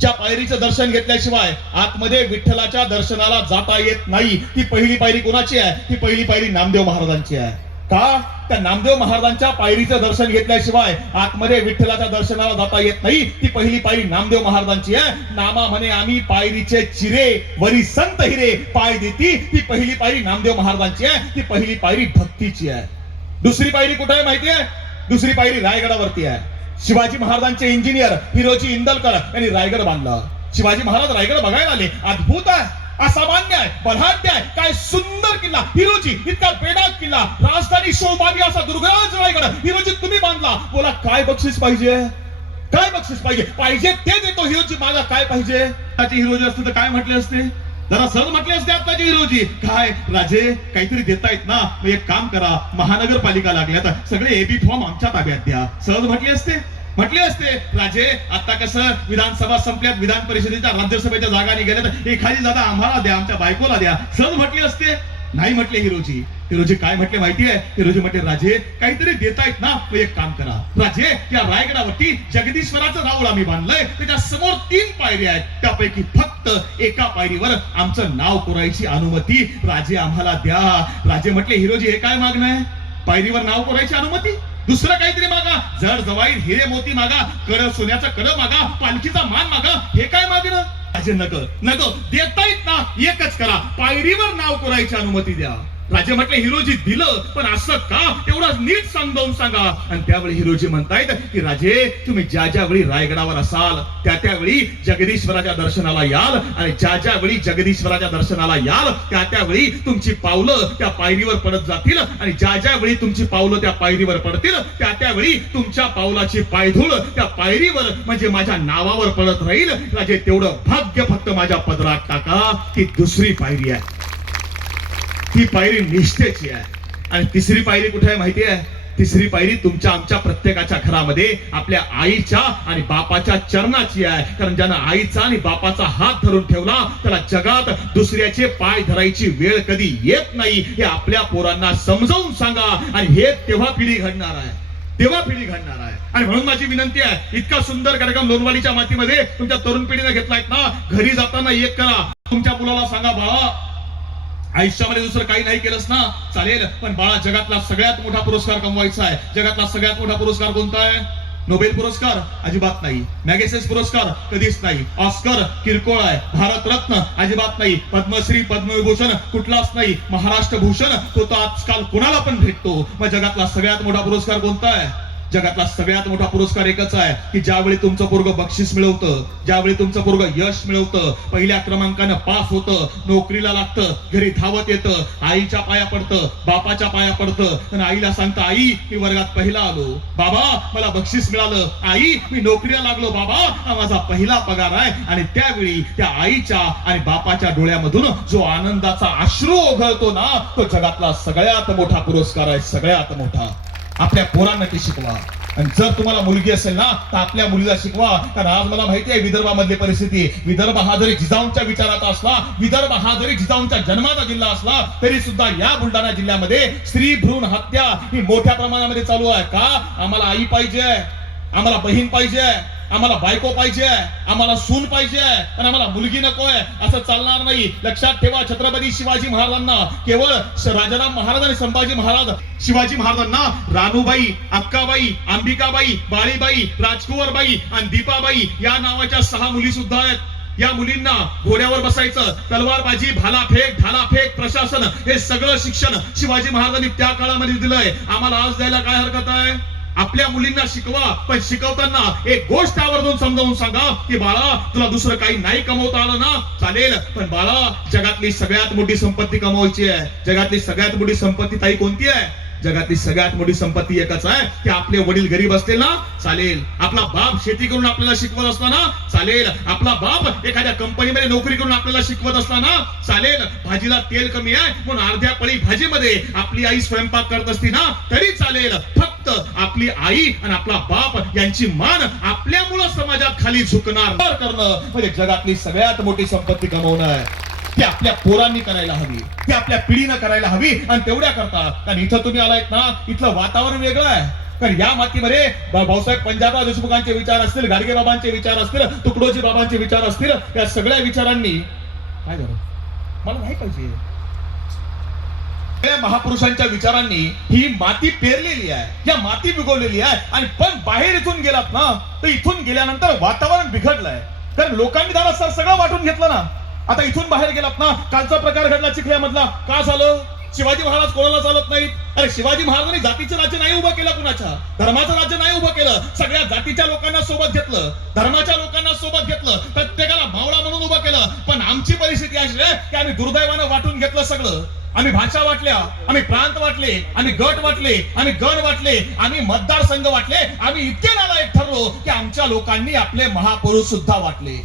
ज्या पायरीचं दर्शन घेतल्याशिवाय आतमध्ये विठ्ठलाच्या दर्शनाला जाता येत नाही. ती पहिली पायरी कोणाची आहे? ती पहिली पायरी नामदेव महाराजांची आहे. का? त्या नामदेव महाराजांच्या पायरीचं दर्शन घेतल्याशिवाय आतमध्ये विठ्ठलाच्या दर्शनाला जाता येत नाही. ती पहिली पायरी नामदेव महाराजांची आहे. नामा म्हणे आम्ही पायरीचे चिरे, वरी संत हिरे पाय देती. ती पहिली पायरी नामदेव महाराजांची आहे. ती पहिली पायरी भक्तीची आहे. दुसरी पायरी कुठे आहे माहितीये? दुसरी पायरी रायगडावरती आहे. शिवाजी महाराजांचे इंजिनियर हिरोजी इंदलकर यांनी रायगड बांधला. शिवाजी महाराज रायगड बघायला आले. अद्भुत आहे, असामान्य आहे, बलाढ्य आहे. काय सुंदर किल्ला हिरोजी, इतका बेडाक किल्ला, राजधानी शोभावी असा दुर्गराज रायगड हिरोजी तुम्ही बांधला. बोला काय बक्षीस पाहिजे? काय बक्षीस पाहिजे? पाहिजे ते देतो हिरोजी. माझा काय पाहिजे? आताची हिरोजी असते तर काय म्हटले असते? जरा सहज म्हटले असते आताची हिरोजी. काय राजे काहीतरी देतायत ना, मग एक काम करा, महानगरपालिका लागल्यात, सगळे एबी फॉर्म आमच्या ताब्यात द्या. सहज म्हटले असते? म्हटले असते राजे आता कसं विधानसभा संपल्यात, विधान परिषदेच्या राज्यसभेच्या जागा निघाल्यात, एखादी जागा आम्हाला द्या, आमच्या बायकोला द्या. सहज म्हटले असते? नाही म्हटले हिरोजी. हिरोजी काय म्हटले माहितीये? हिरोजी म्हटले राजे काहीतरी देतायत ना, मग एक काम करा राजे, या रायगडावरती जगदीश्वराचं नाव आम्ही बांधलंय, त्याच्या समोर 3 पायऱ्या आहेत, त्यापैकी फक्त एका पायरीवर आमचं नाव कोरायची अनुमती राजे आम्हाला द्या. राजे म्हटले हिरोजी हे काय मागणं आहे? पायरीवर नाव कोरायची अनुमती? दुसरं काहीतरी मागा, जड जवाई हिरे मोती मागा, कड सोन्याचं कड मागा, पालखीचा मान मागा. हे काय मागणं? राजे नको देतायत ना, एकच करा, पायरीवर नाव कोरायची अनुमती द्या. राजे म्हटले हिरोजी दिलं, पण असं का? तेवढं नीट समजावून सांगा. आणि त्यावेळी हिरोजी म्हणतायत की राजे तुम्ही ज्या ज्या वेळी रायगडावर असाल त्या त्यावेळी जगदीश्वराच्या दर्शनाला याल, आणि ज्या ज्या वेळी जगदीश्वराच्या दर्शनाला याल त्या त्यावेळी तुमची पावलं त्या पायरीवर पडत जातील, आणि ज्या ज्या वेळी तुमची पावलं त्या पायरीवर पडतील त्या त्यावेळी तुमच्या पावलाची पायधूळ त्या पायरीवर म्हणजे माझ्या नावावर पडत राहील. राजे तेवढं भाग्य फक्त माझ्या पदरात टाका. ती दुसरी पायरी आहे, ती पायरी निष्ठेची आहे. आणि तिसरी पायरी कुठे आहे माहिती आहे? तिसरी पायरी तुमच्या आमच्या प्रत्येकाच्या घरामध्ये आपल्या आईच्या आणि बापाच्या चरणाची आहे. कारण ज्यानं आईचा आणि बापाचा हात धरून ठेवला त्याला जगात दुसऱ्याचे पाय धरायची वेळ कधी येत नाही. हे आपल्या पोरांना समजावून सांगा. आणि हे तेव्हा पिढी घडणार आहे, तेव्हा पिढी घडणार आहे. आणि म्हणून माझी विनंती आहे, इतका सुंदर कार्यक्रम लोणवाडीच्या मातीमध्ये तुमच्या तरुण पिढीने घेतलायत ना, घरी जाताना एक करा, तुमच्या मुलाला सांगा बाळा आयुष्यामध्ये दुसरं काही नाही केलंस ना चालेल, पण बाळा जगातला सगळ्यात मोठा पुरस्कार कमवायचा आहे. जगातला सगळ्यात मोठा पुरस्कार कोणता आहे? नोबेल पुरस्कार? अजिबात नाही. मॅगसेस पुरस्कार? कधीच नाही. ऑस्कर किरकोळ आहे. भारतरत्न? अजिबात नाही. पद्मश्री पद्मविभूषण कुठलाच नाही. महाराष्ट्र भूषण तो तर आजकाल कोणाला पण भेटतो. मग जगातला सगळ्यात मोठा पुरस्कार कोणता आहे? जगातला सगळ्यात मोठा पुरस्कार एकच आहे की ज्यावेळी तुमचं पोरगं बक्षीस मिळवतं, ज्यावेळी तुमचं पोरगं यश मिळवतं, पहिल्या क्रमांकानं पास होतं, नोकरीला लागतं, घरी धावत येतं, आईच्या पाया पडतं, बापाच्या पाया पडतं, आणि आईला सांगतं आई मी वर्गात पहिला आलो, बाबा मला बक्षीस मिळालं, आई मी नोकरीला लागलो, बाबा हा माझा पहिला पगार आहे. आणि त्यावेळी त्या आईच्या आणि बापाच्या डोळ्यामधून जो आनंदाचा अश्रू ओघळतो ना, तो जगातला सगळ्यात मोठा पुरस्कार आहे, सगळ्यात मोठा. आपल्या पोरांना ती शिकवा. आणि जर तुम्हाला मुलगी असेल ना तर आपल्या मुलीला शिकवा. कारण आज मला माहिती आहे विदर्भामधली परिस्थिती, विदर्भ हा जरी जिजाऊंच्या विचाराचा असला, विदर्भ हा जरी जिजाऊंच्या जन्माचा जिल्हा असला, तरी सुद्धा या बुलढाणा जिल्ह्यामध्ये स्त्री भ्रूण हत्या ही मोठ्या प्रमाणामध्ये चालू आहे. का? आम्हाला आई पाहिजे, आम्हाला बहीण पाहिजे, आम्हाला बायको पाहिजे, आम्हाला सून पाहिजे, आणि आम्हाला मुलगी नकोय. असं चालणार नाही. लक्षात ठेवा, छत्रपती शिवाजी महाराजांना केवळ राजाराम महाराज आणि संभाजी महाराज, शिवाजी महाराजांना रानूबाई, अक्काबाई, अंबिकाबाई, बाळीबाई, राजकुंवरबाई आणि दीपाबाई या नावाच्या 6 मुली सुद्धा आहेत. या मुलींना घोड्यावर बसायचं, तलवारबाजी, भालाफेक, ढालाफेक, प्रशासन हे सगळं शिक्षण शिवाजी महाराजांनी त्या काळामध्ये दिलंय. आम्हाला आज द्यायला काय हरकत आहे? आपल्या मुलींना शिकवा, पण शिकवताना एक गोष्ट आवर्जून समजावून सांगा की बाळा तुला दुसरं काही नाही कमवता आलं ना चालेल, पण बाळा जगातली सगळ्यात मोठी संपत्ती कमवायची आहे. जगातली सगळ्यात मोठी संपत्ती ताई कोणती आहे? जगातली सगळ्यात मोठी संपत्ती एकच आहे की आपले वडील गरीब असतील ना चालेल, आपला बाप शेती करून आपल्याला शिकवत असताना चालेल, आपला बाप एखाद्या कंपनीमध्ये नोकरी करून आपल्याला शिकवत असताना चालेल, भाजीला तेल कमी आहे म्हणून अर्ध्या पळी भाजीमध्ये आपली आई स्वयंपाक करत असती ना तरी चालेल, फक्त आपली आई आणि आपला बाप यांची मान आपल्यामुळे समाजात खाली झुकणार करणं म्हणजे जगातली सगळ्यात मोठी संपत्ती कमवणं आहे. ती आपल्या पोरांनी करायला हवी, ती आपल्या पिढीनं करायला हवी. आणि तेवढ्या करता कारण इथं तुम्ही आलायत ना, इथलं वातावरण वेगळं आहे. कारण या मातीमध्ये भाऊसाहेब पंजाबराव देशमुखांचे विचार असतील, गाडगे बाबांचे विचार असतील, तुकडोजी बाबांचे विचार असतील, या सगळ्या विचारांनी काय झालं मला नाही पाहिजे, महापुरुषांच्या विचारांनी ही माती पेरलेली आहे, या माती बिघडलेली आहे. आणि पण बाहेर इथून गेलात ना तर इथून गेल्यानंतर वातावरण बिघडलंय. कारण लोकांनी दारा सगळं वाटून घेतलं ना. आता इथून बाहेर गेलात ना, कालचा प्रकार घडला चिखल्यामधला, का झालं? शिवाजी महाराज कोणाला चालत नाहीत. अरे शिवाजी महाराजांनी जातीचं राज्य नाही उभं केलं, कुणाच्या धर्माचं राज्य नाही उभं केलं, सगळ्या जातीच्या लोकांना सोबत घेतलं, धर्माच्या लोकांना सोबत घेतलं, प्रत्येकाला मावळा म्हणून उभं केलं. पण आमची परिस्थिती अशी आहे की आम्ही दुर्दैवानं वाटून घेतलं सगळं. आम्ही भाषा वाटल्या, आम्ही प्रांत वाटले, आम्ही गट वाटले, आम्ही गण वाटले, आम्ही मतदारसंघ वाटले. आम्ही इतके नालायक ठरलो की आमच्या लोकांनी आपले महापुरुष सुद्धा वाटले.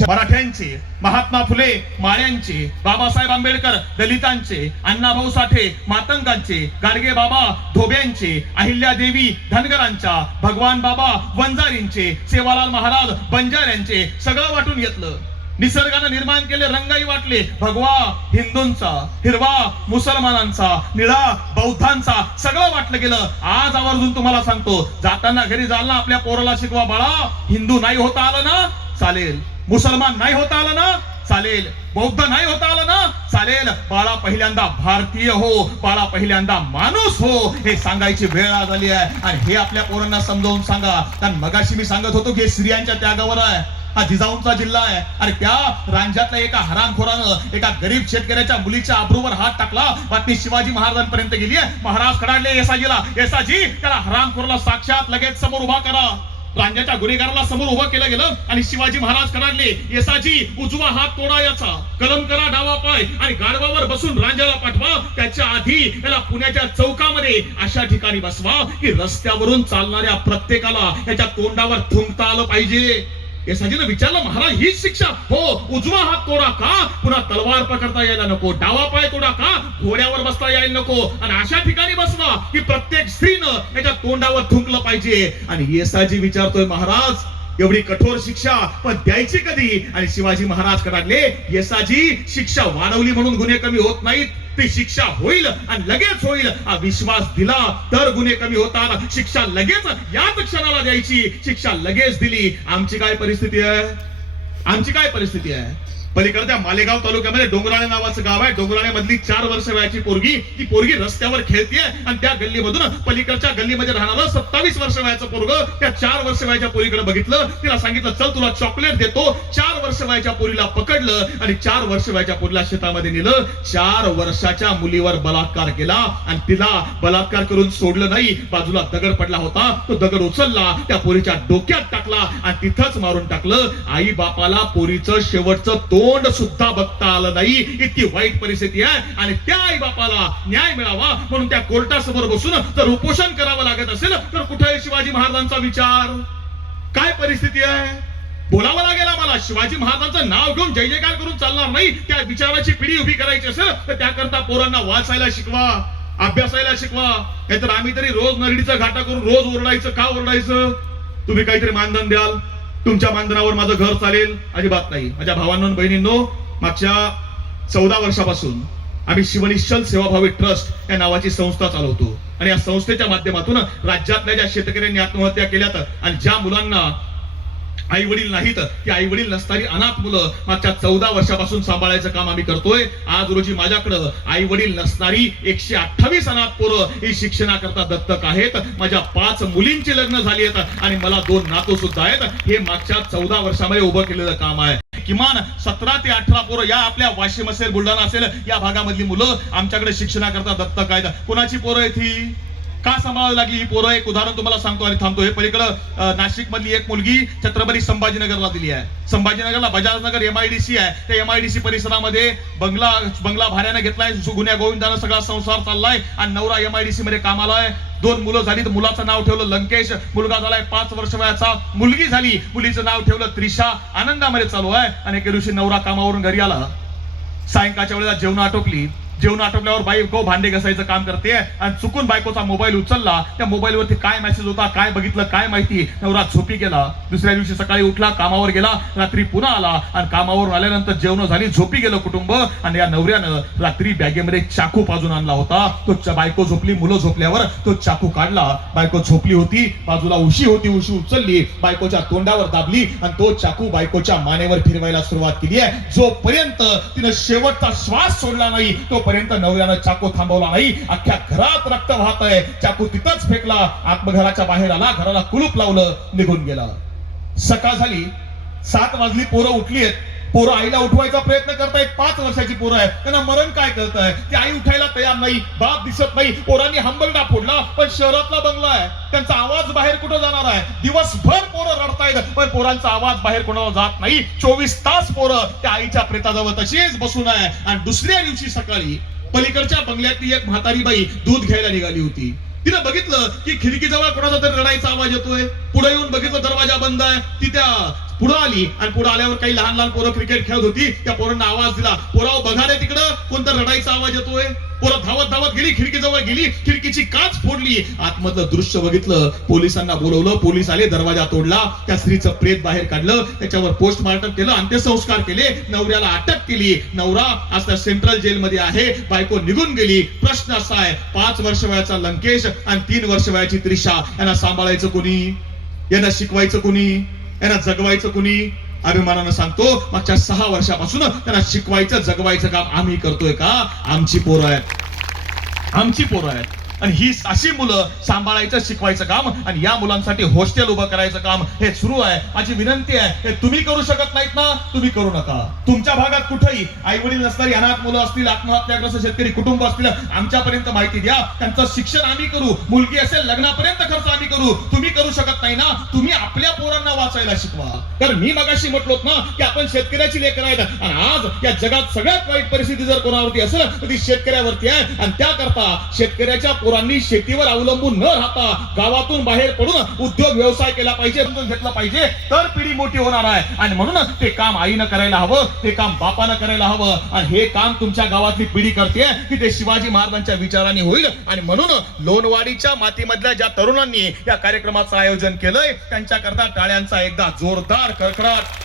मराठ्यांचे, महात्मा फुले, माळ्यांचे, बाबासाहेब आंबेडकर, दलितांचे, अण्णाभाऊ साठे, मातंगांचे, गाडगे बाबा, धोब्यांचे, अहिल्यादेवी धनगरांच्या, भगवान बाबा वंजारींचे, सेवालाल महाराज बंजाऱ्यांचे सगळं वाटून घेतलं. निसर्गाने निर्माण केले रंगही वाटले, भगवा हिंदूंचा, हिरवा मुसलमानांचा, निळा बौद्धांचा, सगळं वाटलं गेलं. आज आवर्जून तुम्हाला सांगतो, जाताना घरी जाल ना आपल्या पोराला शिकवा, बाळा हिंदू नाही होता आलं ना चालेल, मुसलमान नाही होता आलं ना चालेल, बौद्ध नाही होता आलं ना चालेल, बाळा पहिल्यांदा भारतीय हो, बाळा पहिल्यांदा माणूस हो, हे सांगायची वेळ आज आली आहे. आणि हे आपल्या पोरांना समजावून सांगा. कारण मगाशी मी सांगत होतो की स्त्रियांच्या त्यागावर आहे. हा जिजाऊंचा जिल्हा आहे आणि त्या रांजातल्या एका हरामखोरानं एका गरीब शेतकऱ्याच्या मुलीच्या आबरूवर हात टाकला. बातमी शिवाजी महाराजांपर्यंत गेली आहे. महाराज कडाडले येसाजीला, येसाजी त्याला हरामखोराला साक्षात लगेच समोर उभा करा. रांजाच्या गुन्हेगाराला समोर उभं केलं गेलं आणि शिवाजी महाराज कडाडले, येसाजी उजवा हात तोडा याचा, कलम करा डावा पाय आणि गाढवावर बसून रांजाला पाठवा. त्याच्या आधी त्याला पुण्याच्या चौकामध्ये अशा ठिकाणी बसवा की रस्त्यावरून चालणाऱ्या प्रत्येकाला याच्या तोंडावर थुंकता आलं पाहिजे. येसाजीने विचारलं, महाराज हीच शिक्षा? हो. उजवा हात तोडा का? पुन्हा तलवार पकडता यायला नको. डावा पाय तोडा का? घोड्यावर बसता यायला नको. आणि अशा ठिकाणी बसवा की प्रत्येक स्त्रीनं त्याच्या तोंडावर थुंकलं पाहिजे. आणि येसाजी विचारतोय, महाराज एवढी कठोर शिक्षा पण द्यायची कधी? आणि शिवाजी महाराज कडाडले, येसाजी शिक्षा वाढवली म्हणून गुन्हे कमी होत नाहीत, ती शिक्षा होईल आणि लगेच होईल. हा विश्वास दिला तर गुन्हे कमी होतात. शिक्षा लगेच याच क्षणाला द्यायची, शिक्षा लगेच दिली. आमची काय परिस्थिती आहे? आमची काय परिस्थिती आहे? पलीकडच्या मालेगाव तालुक्यामध्ये डोंगराळे नावाचं गाव आहे. डोंगराळे मधली 4 वर्ष वयाची पोरगी, ती पोरगी रस्त्यावर खेळतीये आणि त्या गल्लीमधून पलीकडच्या गल्लीमध्ये राहणारं 27 वर्ष वयाचं पोरग त्या 4 वर्ष वयाच्या पोरीकडे बघितलं. तिला सांगितलं, चल तुला चॉकलेट देतो. 4 वर्ष वयाच्या पोरीला पकडलं आणि 4 वर्ष वयाच्या पोरीला शेतामध्ये नेलं. 4 वर्षाच्या मुलीवर बलात्कार केला आणि तिला बलात्कार करून सोडलं नाही. बाजूला दगड पडला होता, तो दगड उचलला, त्या पोरीच्या डोक्यात टाकला आणि तिथंच मारून टाकलं. आई बापाला पोरीचं शेवटचं तोंड सुद्धा बघता आलं नाही, इतकी वाईट परिस्थिती आहे. आणि त्या आई बापाला न्याय मिळावा म्हणून त्या कोर्टासमोर बसून जर उपोषण करावं लागत असेल तर कुठे आहे शिवाजी महाराजांचा विचार? काय परिस्थिती आहे? बोलावं लागेल आम्हाला. शिवाजी महाराजांचं नाव घेऊन जय जयकार करून चालणार नाही. त्या विचाराची पिढी उभी करायची असेल तर त्याकरता पोरांना वाचायला शिकवा, अभ्यासायला शिकवा. नाहीतर आम्ही तरी रोज नरडीचा घाटा करून रोज ओरडायचं. का ओरडायचं? तुम्ही काहीतरी मानधन द्याल, तुमच्या मानधनावर माझं घर चालेल? अजिबात नाही. माझ्या भावांनो बहिणींनो, मागच्या 14 वर्षापासून आम्ही शिवनिश्चल सेवाभावी ट्रस्ट या नावाची संस्था चालवतो. आणि या संस्थेच्या माध्यमातून राज्यातल्या ज्या शेतकऱ्यांनी आत्महत्या केल्यात आणि ज्या मुलांना आई वडील नाहीत, ती आई वडील नसणारी अनाथ मुलं मागच्या 14 वर्षापासून सांभाळायचं काम आम्ही करतोय. आज रोजी माझ्याकडं आई वडील नसणारी 128 अनाथ पोरं ही शिक्षणाकरता दत्तक आहेत. माझ्या 5 मुलींची लग्न झाली आहेत आणि मला 2 नातू सुद्धा आहेत. हे मागच्या 14 वर्षामध्ये उभं केलेलं काम आहे. किमान 17 ते 18 पोरं या आपल्या वाशिम असेल, बुलढाणा असेल, या भागामधली मुलं आमच्याकडे शिक्षणाकरता दत्तक आहेत. कोणाची पोरं आहेत ही? का सांभाळावी लागली ही पोरं? एक उदाहरण तुम्हाला सांगतो आणि थांबतो. हे पलीकडं नाशिक मधली एक मुलगी छत्रपती संभाजीनगरला दिली आहे. संभाजीनगरला बजाजनगर MIDC आहे. त्या MIDC परिसरामध्ये बंगला भाड्याने घेतलाय. गुन्ह्या गोविंदानं सगळा संसार चाललाय आणि नवरा MIDC मध्ये कामाला आहे. 2 मुलं झाली तर मुलाचं नाव ठेवलं लंकेश, मुलगा झालाय 5 वर्ष वयाचा. मुलगी झाली, मुलीचं नाव ठेवलं त्रिशा. आनंदामध्ये चालू आहे. आणि एके दिवशी नवरा कामावरून घरी आला. सायंकाळच्या वेळेला जेवण आटोपल्यावर बायको भांडे घासायचं काम करते आणि चुकून बायकोचा मोबाईल उचलला. त्या मोबाईल वरती काय मेसेज होता, काय बघितलं काय माहिती. नवरा झोपी गेला. दुसऱ्या दिवशी सकाळी उठला, कामावर गेला, रात्री पुन्हा आला आणि कामावरून आल्यानंतर जेवण झाली, झोपी गेलं कुटुंब. आणि या नवऱ्यानं रात्री बॅगेमध्ये चाकू पाजून आणला होता. तो बायको झोपली, मुलं झोपल्यावर तो चाकू काढला. बायको झोपली होती, बाजूला उशी होती, उशी उचलली, बायकोच्या तोंडावर दाबली आणि तो चाकू बायकोच्या मानेवर फिरवायला सुरुवात केली आहे. जोपर्यंत तिनं शेवटचा श्वास सोडला नाही तोपर्यंत नवऱ्यानं चाकू थांबवला नाही. अख्ख्या घरात रक्त वाहत आहे. चाकू तिथंच फेकला, आत्मघराच्या बाहेर आला, घराला कुलूप लावलं, निघून गेला. सकाळ झाली, 7 वाजली, पोरं उठली आहेत. पोरं आईला उठवायचा प्रयत्न करतायत. 5 वर्षाची पोरं आहेत, त्यांना मरण काय कळतंय? ती आई उठायला तयार नाही, बाप दिसत नाही. पोरांनी हंबरडा फोडला, पण शहरातला बंगला आहे, त्यांचा आवाज बाहेर कुठं जाणार आहे? दिवसभर पोरं रडतायत, पण पोरांचा आवाज बाहेर कोणाला जात नाही. 24 तास पोरं त्या आईच्या प्रेताजवळ तशीच बसून आहे. आणि दुसऱ्या दिवशी सकाळी पलीकडच्या बंगल्यातली एक म्हातारी बाई दूध घ्यायला निघाली होती. तिनं बघितलं की खिडकीजवळ कोणाचा तरी रडायचा आवाज येतोय. पुढे येऊन बघितलं दरवाजा बंद आहे. ती त्या पुढे आली आणि पुढे आल्यावर काही लहान पोरं क्रिकेट खेळत होती. त्या पोरांना आवाज दिला, पोराव बघा रे तिकडं कोणता रडायचा आवाज येतोय. पोरं धावत गेली, खिडकीजवळ गेली, खिडकीची काच फोडली, आतमधलं दृश्य बघितलं. पोलिसांना बोलवलं, पोलीस आले, दरवाजा तोडला, त्या स्त्रीचं प्रेत बाहेर काढलं, त्याच्यावर पोस्टमार्टम केलं, अंत्यसंस्कार केले, नवऱ्याला अटक केली. नवरा आज त्या सेंट्रल जेलमध्ये आहे, बायको निघून गेली. प्रश्न असा आहे, 5 वर्ष वयाचा लंकेश आणि 3 वर्ष वयाची त्रिशा, यांना सांभाळायचं कोणी? यांना शिकवायचं कोणी? यांना जगवायचं कोणी? अभिमानानं सांगतो, मागच्या 6 वर्षापासून त्यांना शिकवायचं जगवायचं काम आम्ही करतोय का? आमची पोरं आहेत. आणि ही अशी मुलं सांभाळायचं शिकवायचं काम आणि या मुलांसाठी हॉस्टेल उभं करायचं काम हे सुरू आहे. माझी विनंती आहे, हे तुम्ही करू शकत नाहीत ना, तुम्ही करू नका. तुमच्या भागात कुठेही आई वडील नसणारी अनाथ मुलं असतील, आत्महत्याग्रस्त शेतकरी कुटुंब असतील, आमच्यापर्यंत माहिती द्या. त्यांचं शिक्षण आम्ही करू, मुलगी असेल लग्नापर्यंत खर्च आम्ही करू. तुम्ही करू शकत नाही ना, तुम्ही आपल्या पोरांना वाचायला शिकवा. कारण मी मगाशी म्हटलोत ना की आपण शेतकऱ्याची लेकरं आहेत आणि आज या जगात सगळ्यात वाईट परिस्थिती जर कोणावरती असेल तर ती शेतकऱ्यावरती आहे. आणि त्याकरता शेतकऱ्याच्या पोरांनी शेतीवर अवलंबून न राहता गावातून बाहेर पडून उद्योग व्यवसाय केला पाहिजे, समजून घेतला पाहिजे, तर पिढी मोठी होणार आहे. आणि म्हणून ते काम आईनं करायला हवं, ते काम बापानं करायला हवं. आणि हे काम तुमच्या गावातली पिढी करते की ते शिवाजी महाराजांच्या विचाराने होईल. आणि म्हणून लोणवाडीच्या मातीमधल्या ज्या तरुणांनी या कार्यक्रमाचं आयोजन केलंय त्यांच्याकरता टाळ्यांचा एकदा जोरदार कडकडाट.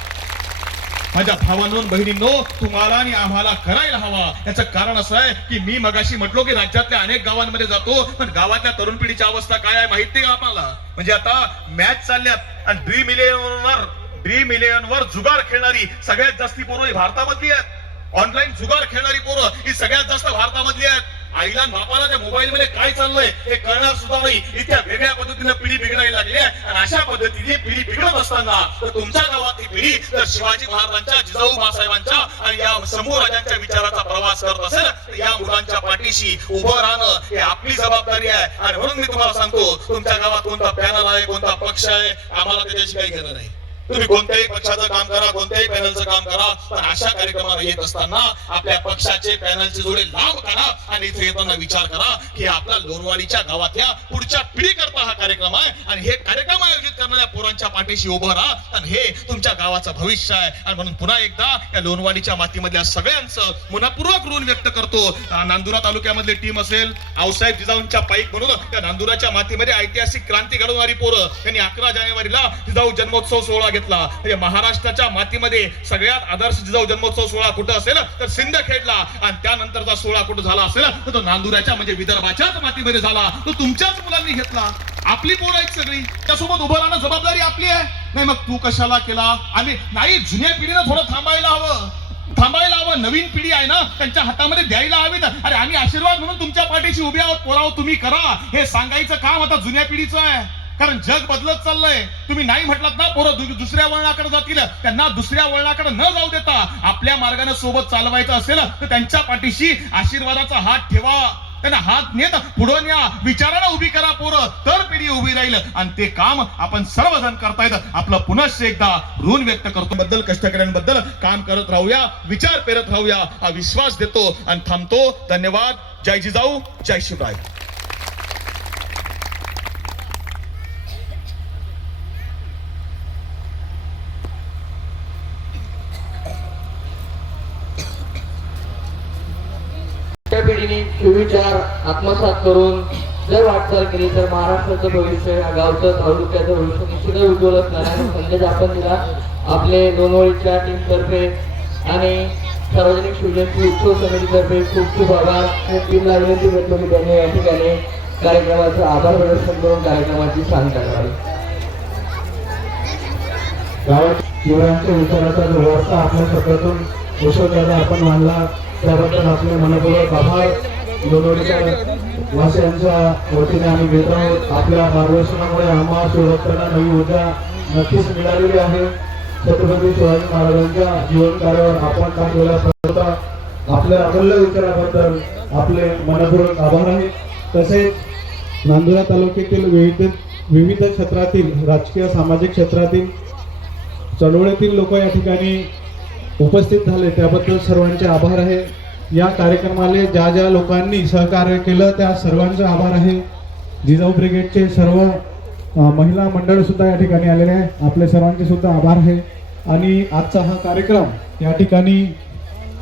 माझ्या भावांनो बहिणींनो, तुम्हाला आणि आम्हाला करायला हवा. याचं कारण असं आहे की मी मगाशी म्हटलो की राज्यातल्या अनेक गावांमध्ये जातो, पण गावातल्या तरुण पिढीची अवस्था काय आहे माहिती का आपल्याला? म्हणजे आता मॅच चालल्यात आणि ड्रीम इलेव्हनवर जुगार खेळणारी सगळ्यात जास्ती पोरं भारतामधली आहेत. ऑनलाईन जुगार खेळणारी पोरं ही सगळ्यात जास्त भारतामधली आहेत. आईला बापाला त्या मोबाईल मध्ये काय चाललंय हे कळणार सुद्धा नाही. इतक्या वेगळ्या पद्धतीने पिढी बिघडायला लागली आहे. आणि अशा पद्धतीने पिढी बिघडत असताना तर तुमच्या गावातली पिढी तर शिवाजी महाराजांच्या, जिजाऊ मासाहेबांच्या आणि या समूह राजांच्या विचाराचा प्रवास करत असेल तर या मुलांच्या पाठीशी उभं राहणं हे आपली जबाबदारी आहे. आणि म्हणून मी तुम्हाला सांगतो, तुमच्या गावात कोणता पॅनल आहे, कोणता पक्ष आहे, आम्हाला त्याच्याशी काही घेणं नाही. तुम्ही कोणत्याही पक्षाचं काम करा, कोणत्याही पॅनलचं काम करा, पण अशा कार्यक्रमाला येत असताना आपल्या पक्षाचे पॅनलचे जोडे लांब करा आणि इथे येताना विचार करा की आपल्या लोणवाडीच्या गावातल्या पुढच्या पिढी करता हा कार्यक्रम आहे. आणि हे कार्यक्रम आयोजित करणाऱ्या पोरांच्या पाठीशी उभं राहा. आणि हे तुमच्या गावाचं भविष्य आहे. आणि म्हणून पुन्हा एकदा या लोणवाडीच्या मातीमधल्या सगळ्यांचं मनपूर्वक ऋण व्यक्त करतो. नांदुरा तालुक्यामधली टीम असेल, आऊसाहेब जिजाऊंच्या पाईक म्हणून त्या नांदुराच्या मातीमध्ये ऐतिहासिक क्रांती घडवणारी पोरं, त्यांनी 11 जानेवारीला जिजाऊ जन्मोत्सव सोहळा घेतला. म्हणजे महाराष्ट्राच्या मातीमध्ये सगळ्यात आदर्श जिजाऊ जन्मोत्सव सोहळा कुठं असेल तर सिंदखेडला. आणि त्यानंतरचा सोहळा कुठं झाला असेल तर तो नांदुराच्या म्हणजे विदर्भाच्याच मातीमध्ये झाला. तो तुमच्याच मुलांनी घेतला. आपली पोरं आहेत सगळी, त्यासोबत उभं राहणं जबाबदारी आपली आहे. नाही मग तू कशाला केला? आम्ही नाही, जुन्या पिढीनं थोडं थांबायला हवं. नवीन पिढी आहे ना, त्यांच्या हातामध्ये द्यायला हवी. अरे आम्ही आशीर्वाद म्हणून तुमच्या पाठीशी उभे आहोत, पोराव तुम्ही करा हे सांगायचं काम आता जुन्या पिढीचं आहे. कारण जग बदलत चाललंय. तुम्ही नाही म्हटलात ना पोरं दुसऱ्या वळणाकडे जातील, त्यांना दुसऱ्या वळणाकडे न जाऊ देता आपल्या मार्गाने सोबत चालवायचं असेल तर त्यांच्या पाठीशी आशीर्वादाचा हात ठेवा. त्यांना हात नेत पुढे न्या, विचाराला उभी करा पोरं, तर पिढी उभी राहील. आणि ते काम आपण सर्वजण करतायत. आपलं पुनश्च एकदा ऋण व्यक्त करतो. बद्दल कष्टकऱ्यांबद्दल काम करत राहूया, विचार पेरत राहूया, हा विश्वास देतो आणि थांबतो. धन्यवाद. जय जिजाऊ, जय शिवराय. त्या पिढीने सुविचार आत्मसात करून जर वाटचाल केली तर महाराष्ट्राचं भविष्य, या गावचं तालुक्याचं भविष्य निश्चितच उज्ज्वल असणार आहे. संदेश आपण दिला. आपले लोणवळीच्या टीम तर्फे आणि सार्वजनिक शिवजयंती उत्सव समितीतर्फे खूप खूप आभार. टीमला विनंती करतो की त्यांनी या ठिकाणी कार्यक्रमाचं आभार प्रदर्शन करून कार्यक्रमाची सांगता करावी. गावात शिवरायांच्या विचाराचा जो वारसा आपल्या शब्दातून यशोदाला आपण मानला, त्याबद्दल आपले मनपूर्वक आभार लोणवडीच्या वासियांच्या वतीने आम्ही घेत आहोत. आपल्या मार्गदर्शनामुळे आम्हा शिवभक्तांना नवी ऊर्जा नक्कीच मिळालेली आहे. छत्रपती शिवाजी महाराजांच्या जीवन कार्यावर आपण टाकलेला प्रयत्न, आपल्या अमूल्य विचाराबद्दल आपले मनपूर्वक आभार आहेत. तसेच नांदुरा तालुक्यातील विविध क्षेत्रातील, राजकीय सामाजिक क्षेत्रातील चळवळीतील लोक या ठिकाणी उपस्थित झाले, त्याबद्दल सर्वांचे आभार आहे. या कार्यक्रमाला ज्या ज्या लोकांनी सहकार्य केलं त्या सर्वांचे आभार आहे. जिजाऊ ब्रिगेडचे सर्व महिला मंडळ सुद्धा या ठिकाणी आलेले आहे, आपले सर्वांचे सुद्धा आभार आहे. आणि आजचा हा कार्यक्रम या ठिकाणी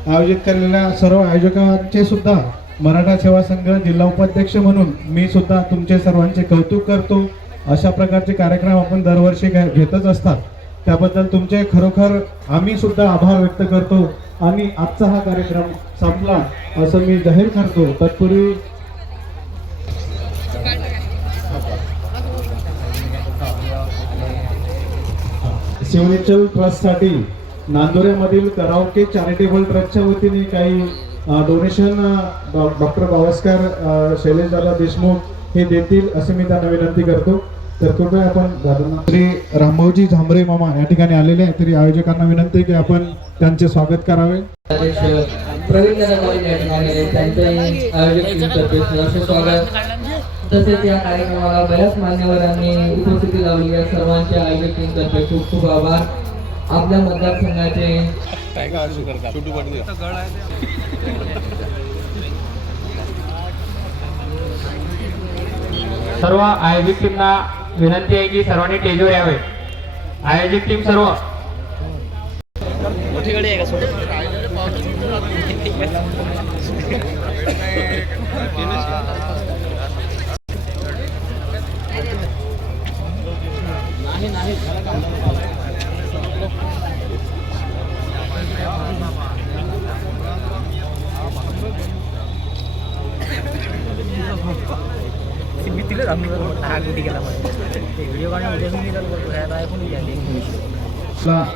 आयोजित केलेल्या सर्व आयोजकांचे सुद्धा मराठा सेवा संघ जिल्हा उपाध्यक्ष म्हणून मी सुद्धा तुमचे सर्वांचे कौतुक करतो. अशा प्रकारचे कार्यक्रम आपण दरवर्षी घेतच असतात, त्याबद्दल तुमचे खरोखर आम्ही सुद्धा आभार व्यक्त करतो. आणि आजचा हा कार्यक्रम संपला असं मी जाहीर करतो. तत्पूर्वी शिवनेश्वर ट्रस्टसाठी नांदुऱ्यामधील कराओके चॅरिटेबल ट्रस्टच्या वतीने काही डोनेशन डॉक्टर बावस्कर, शैलेशदादा देशमुख हे देतील असे मी त्यांना विनंती करतो. तर कृपया आपण दादांना, श्री रामभाऊजी झांबरे मामा या ठिकाणी आलेले आहेत, तरी आयोजकांना विनंती की आपण त्यांचे स्वागत करावे. प्रवीण त्यांचे आयोजक टीमतर्फे सहर्ष स्वागत. तसेच या कार्यक्रमाला बऱ्याच मान्यवरांनी उपस्थिती लावली आहे. सर्वांच्या आयोजक टीमतर्फे खूप खूप आभार. आपल्या मतदारसंघाचे सर्व आयोजक टीमना विनंती आहे की सर्वांनी स्टेजवर यावे. आयोजक टीम सर्व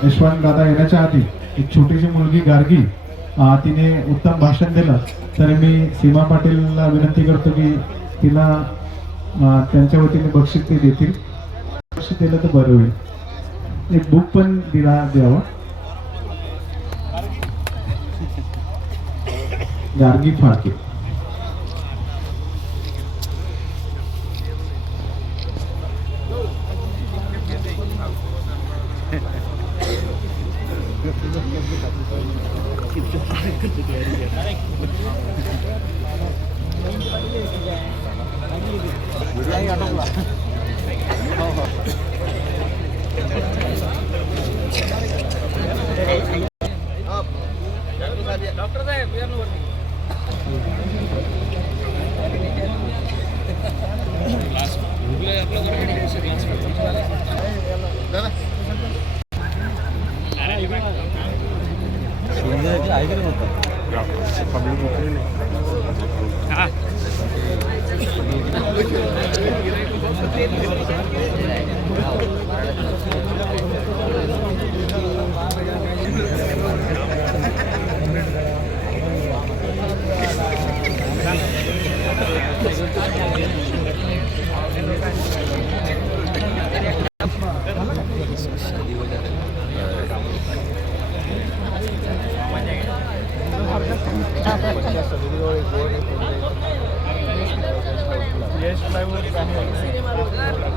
यशवंत दादा येण्याच्या आधी एक छोटीशी मुलगी गार्गी, तिने उत्तम भाषण दिलं, तर मी सीमा पाटीलला विनंती करतो की तिला त्यांच्या वतीने बक्षीस ते देतील. बक्षीस दिलं तर बरं होईल. एक बुक पण द्यावा. गार्गी फाळके. डॉक्टर साहेब टेस्ट ड्राईव्ह